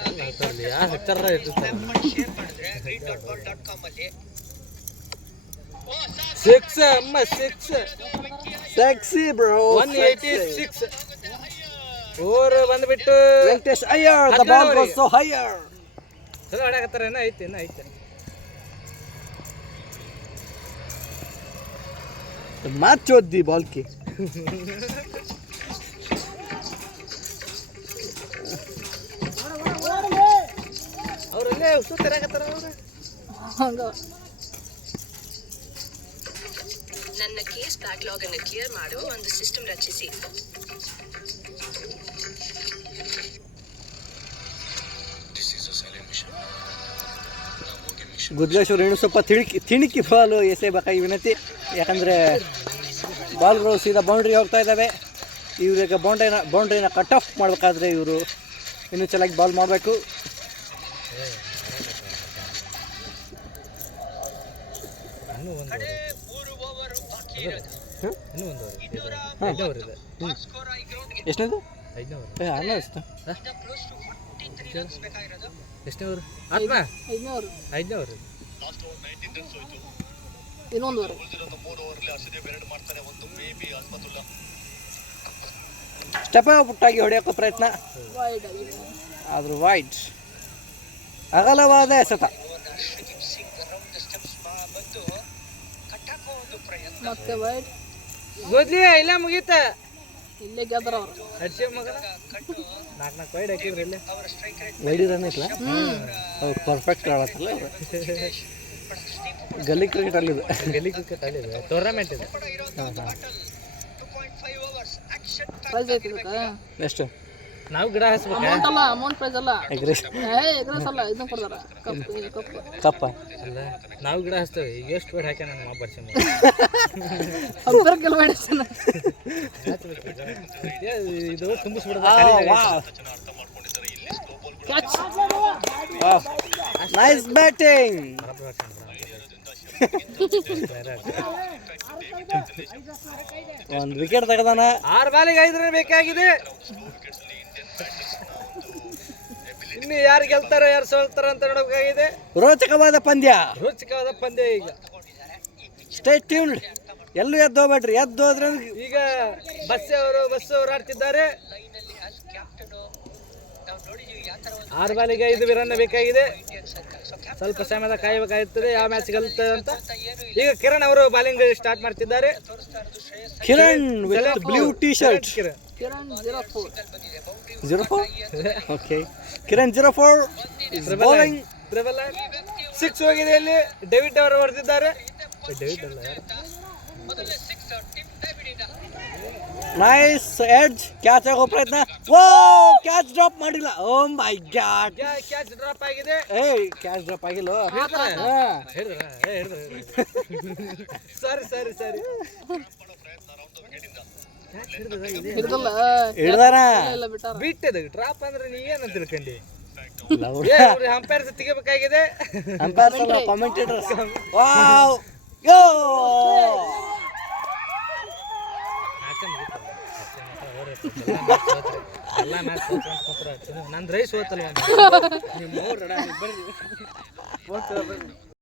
ಶೇರ್ ಮಾಡಿದ್ರೆ green.ball.com ಅಲ್ಲಿ ಸಿಕ್ಸ್ ಅಮ್ಮ ಸಿಕ್ಸ್ Sexy bro. 186 ಓವರ್ ಬಂದ್ಬಿಟ್ಟು Venkatesh Iyer, the ball goes so higher. ಚಲೋ ಆಡಕತ್ತಾರ. ಏನೋ ಐತೆ Match choddi ball ki. ಅವ್ರಲ್ಲೇ ಸುತ್ತರಾಕತ್ತಾರ ಅವ್ರು. ನನ್ನ ಕೇಸ್ ಬ್ಯಾಕ್ಲಾಗ್ ಅನ್ನು ಕ್ಲಿಯರ್ ಮಾಡುವ ಒಂದು ಸಿಸ್ಟಮ್ ರಚಿಸಿ. ಗುದ್ಲೇಶ್ವರ ಇನ್ನು ಸ್ವಲ್ಪ ತಿಣಿಕಿ ಬಾಲು ಎಸೆಬೇಕಾಗಿ ವಿನಂತಿ. ಯಾಕಂದರೆ ಬಾಲ್ಗಳು ಸೀದಾ ಬೌಂಡ್ರಿ ಹೋಗ್ತಾ ಇದ್ದಾವೆ. ಇವ್ರಿಗೆ ಬೌಂಡ್ರಿನ ಕಟ್ ಆಫ್ ಮಾಡಬೇಕಾದ್ರೆ ಇವರು ಇನ್ನೂ ಚೆನ್ನಾಗಿ ಬಾಲ್ ಮಾಡಬೇಕು. ಕಡೆ 3 ಓವರ್ ಬಾಕಿ ಇರೋದು. ಇನ್ನೂ ಒಂದು ಸ್ಕೋರ್ ಈ ಗ್ರೌಂಡ್ಗೆ ಎಷ್ಟನೇದು? 500 ಅನ್ನಿಸ್ತು. ಕ್ಲೋಸ್ ಟು 43 ರನ್ಸ್ ಬೇಕಾಗಿರೋದು. ಎಷ್ಟನೇ ಅವರು? ಆತ್ಮ 500. 500. ಲಾಸ್ಟ್ ಓವರ್ 19 ರನ್ಸ್ ಹೋಯ್ತು. ಇನ್ನೊಂದು ಓವರ್. ಉಳಿದಿರೋ 3 ಓವರ್ಲಿ ಹರ್ಷದೀಪ್ 2 ಮಾಡ್ತಾರೆ, ಒಂದು ಮೇ ಬಿ ಅಸ್ಮತುಲ್ಲಾ. ಸ್ಟೆಪ್ ಪುಟ್ಟಾಗಿ ಹೊಡೆಯೋಕ್ಕೋ ಪ್ರಯತ್ನ ವೈಡ್ ಆಗಿದೆ. ಆದರೂ ವೈಟ್ ಅಗಲವಾದ ಎಸೆತ. ಹರ್ಷದೀಪ್ ಸಿಂಗ್ ರೌಂಡ್ ಸ್ಟೆಪ್ಸ್ ಬಂದು ಕಟ್ಟಾಕೋ ಒಂದು ಪ್ರಯತ್ನ. ಮತ್ತೆ ವೈಡ್. ಗೋದ್ಲಿ ಇಲ್ಲ ಮುಗೀತ. ಇಲ್ಲೇ ಗೆದ್ರ ಅವರು. ಹರ್ಷಿ ಮಗನ ಕಟ್ಟು 4 ವೈಡ್ ಹಾಕಿದ್ರು ಇಲ್ಲೇ. ಅವರ ಸ್ಟ್ರೈಕ್ ರೇಟ್ ವೈಡಿ ರನ್ ಐತಲ್ಲ ಅವ್ರು ಪರ್ಫೆಕ್ಟ್ ಆಡತ್ತಲ್ಲ ಅವರು. ಗಲ್ಲಿ ಕ್ರಿಕೆಟ್ ಅಲ್ಲಿದೆ. ಗೆಲ್ಲಿ ಕ್ರಿಕೆಟ್ ಅಲ್ಲಿದೆ. ಟೂರ್ನಮೆಂಟ್ ಇದೆ. 2.5 ಓವರ್ಸ್ ಆಕ್ಷನ್ ಪ್ರೈಸ್ ಐತಿ ಇದಕ್ಕೆ. ಎಷ್ಟು? ನಾವು ಗಿಡ ಹಚ್ಬೇಕು. ಅಮೌಂಟ್ ಪ್ರೈಸ್ ಅಲ್ಲ. ಎಗ್ರೆಸ್ ಎಗ್ರೆಸ್ ಅಲ್ಲ, ಇದನ್ನ ಕೊಡ್ತಾರ ಕಪ್. ಕಪ್ಪ ಅಲ್ಲ ನಾವು ಗಿಡ ಹಚ್ತೇವೆ. ಈಗ ಎಷ್ಟು ಬೇಡ ಹಾಕ್ಯ ನನ್ನ ಮಾಬರ್ಸಿ ಅವ್ರ ಕೆಲವಡೆ ಇದು ತುಂಬಿಸ್ಬಿಡ್ದ. ಕ್ಯಾಚ್. Nice batting. ಒಂದು ವಿಕೆಟ್ ತೆಗೆದಾನ. 6 ಬಾಲಿಗೆ 5 ರನ್ ಬೇಕಾಗಿದೆ. ಇನ್ನು ಯಾರು ಗೆಲ್ತಾರೋ ಯಾರು ಸೋಲ್ತಾರೋ ಅಂತ ನೋಡಬೇಕಾಗಿದೆ. ರೋಚಕವಾದ ಪಂದ್ಯ. ರೋಚಕವಾದ ಪಂದ್ಯ. ಈಗ ಸ್ಟೇ ಟ್ಯೂನ್ಡ್. ಎಲ್ಲೂ ಎದ್ದು ಹೋಗ್ಬೇಡ್ರಿ. ಎದ್ದು ಹೋದ್ರೆ ಈಗ ಬಸ್ ಅವರು ಆಡ್ತಿದ್ದಾರೆ. 6 ಬಾಲಿಗೆ 5 ರನ್ ಬೇಕಾಗಿದೆ. ಸ್ವಲ್ಪ ಸಮಯದ ಕಾಯಬೇಕಾಗುತ್ತದೆ ಯಾವ ಮ್ಯಾಚ್ ಗೆಲ್ತದೆ ಅಂತ. ಈಗ ಕಿರಣ್ ಅವರು ಬಾಲಿಂಗ್ ಸ್ಟಾರ್ಟ್ ಮಾಡ್ತಿದ್ದಾರೆ. Kiran with blue T shirt. Kiran 04. 04? Okay. Kiran 04 is bowling. 6 ಹೋಗಿದೆ. ಇಲ್ಲಿ ಡೇವಿಡ್ ಅವರು ಹೊಡೆದಿದ್ದಾರೆ. ಡೇವಿಡ್ ಅಲ್ಲ ಯಾರು? Nice edge. ಕ್ಯಾಚ್ ಆಗೋ ಪ್ರಯತ್ನ. ಓ ಕ್ಯಾಚ್ ಡ್ರಾಪ್ ಮಾಡಿಲ್ಲ. ಓ ಮೈ ಗಾಡ್. ಕ್ಯಾಚ್ ಡ್ರಾಪ್ ಆಗಿದೆ. ಕ್ಯಾಚ್ ಡ್ರಾಪ್ ಆಗಿಲ್ಲ. ಸರಿ ಹಿಡ್ದಲ್ಲ. ಬಿಟ್ಟದ ಡ್ರಾಪ್ ಅಂದ್ರೆ ನೀ ಏನಂತ ತಿಳ್ಕೊಂಡಿ? ಅಂಪೈರ್ ತೆಗಿಬೇಕಾಗಿದೆ. ಅಂಪೈರ್ ಅಲ್ಲ, ಕಾಮೆಂಟೇಟರ್ಸ್. ವಾವ್ ಗೋ. ಎಲ್ಲ ಮ್ಯಾಚ್ ನಂದು ರೈಸ್ ಹೋತಲ್ವ ನಿಮ್ಮ ಬರ್ರಿ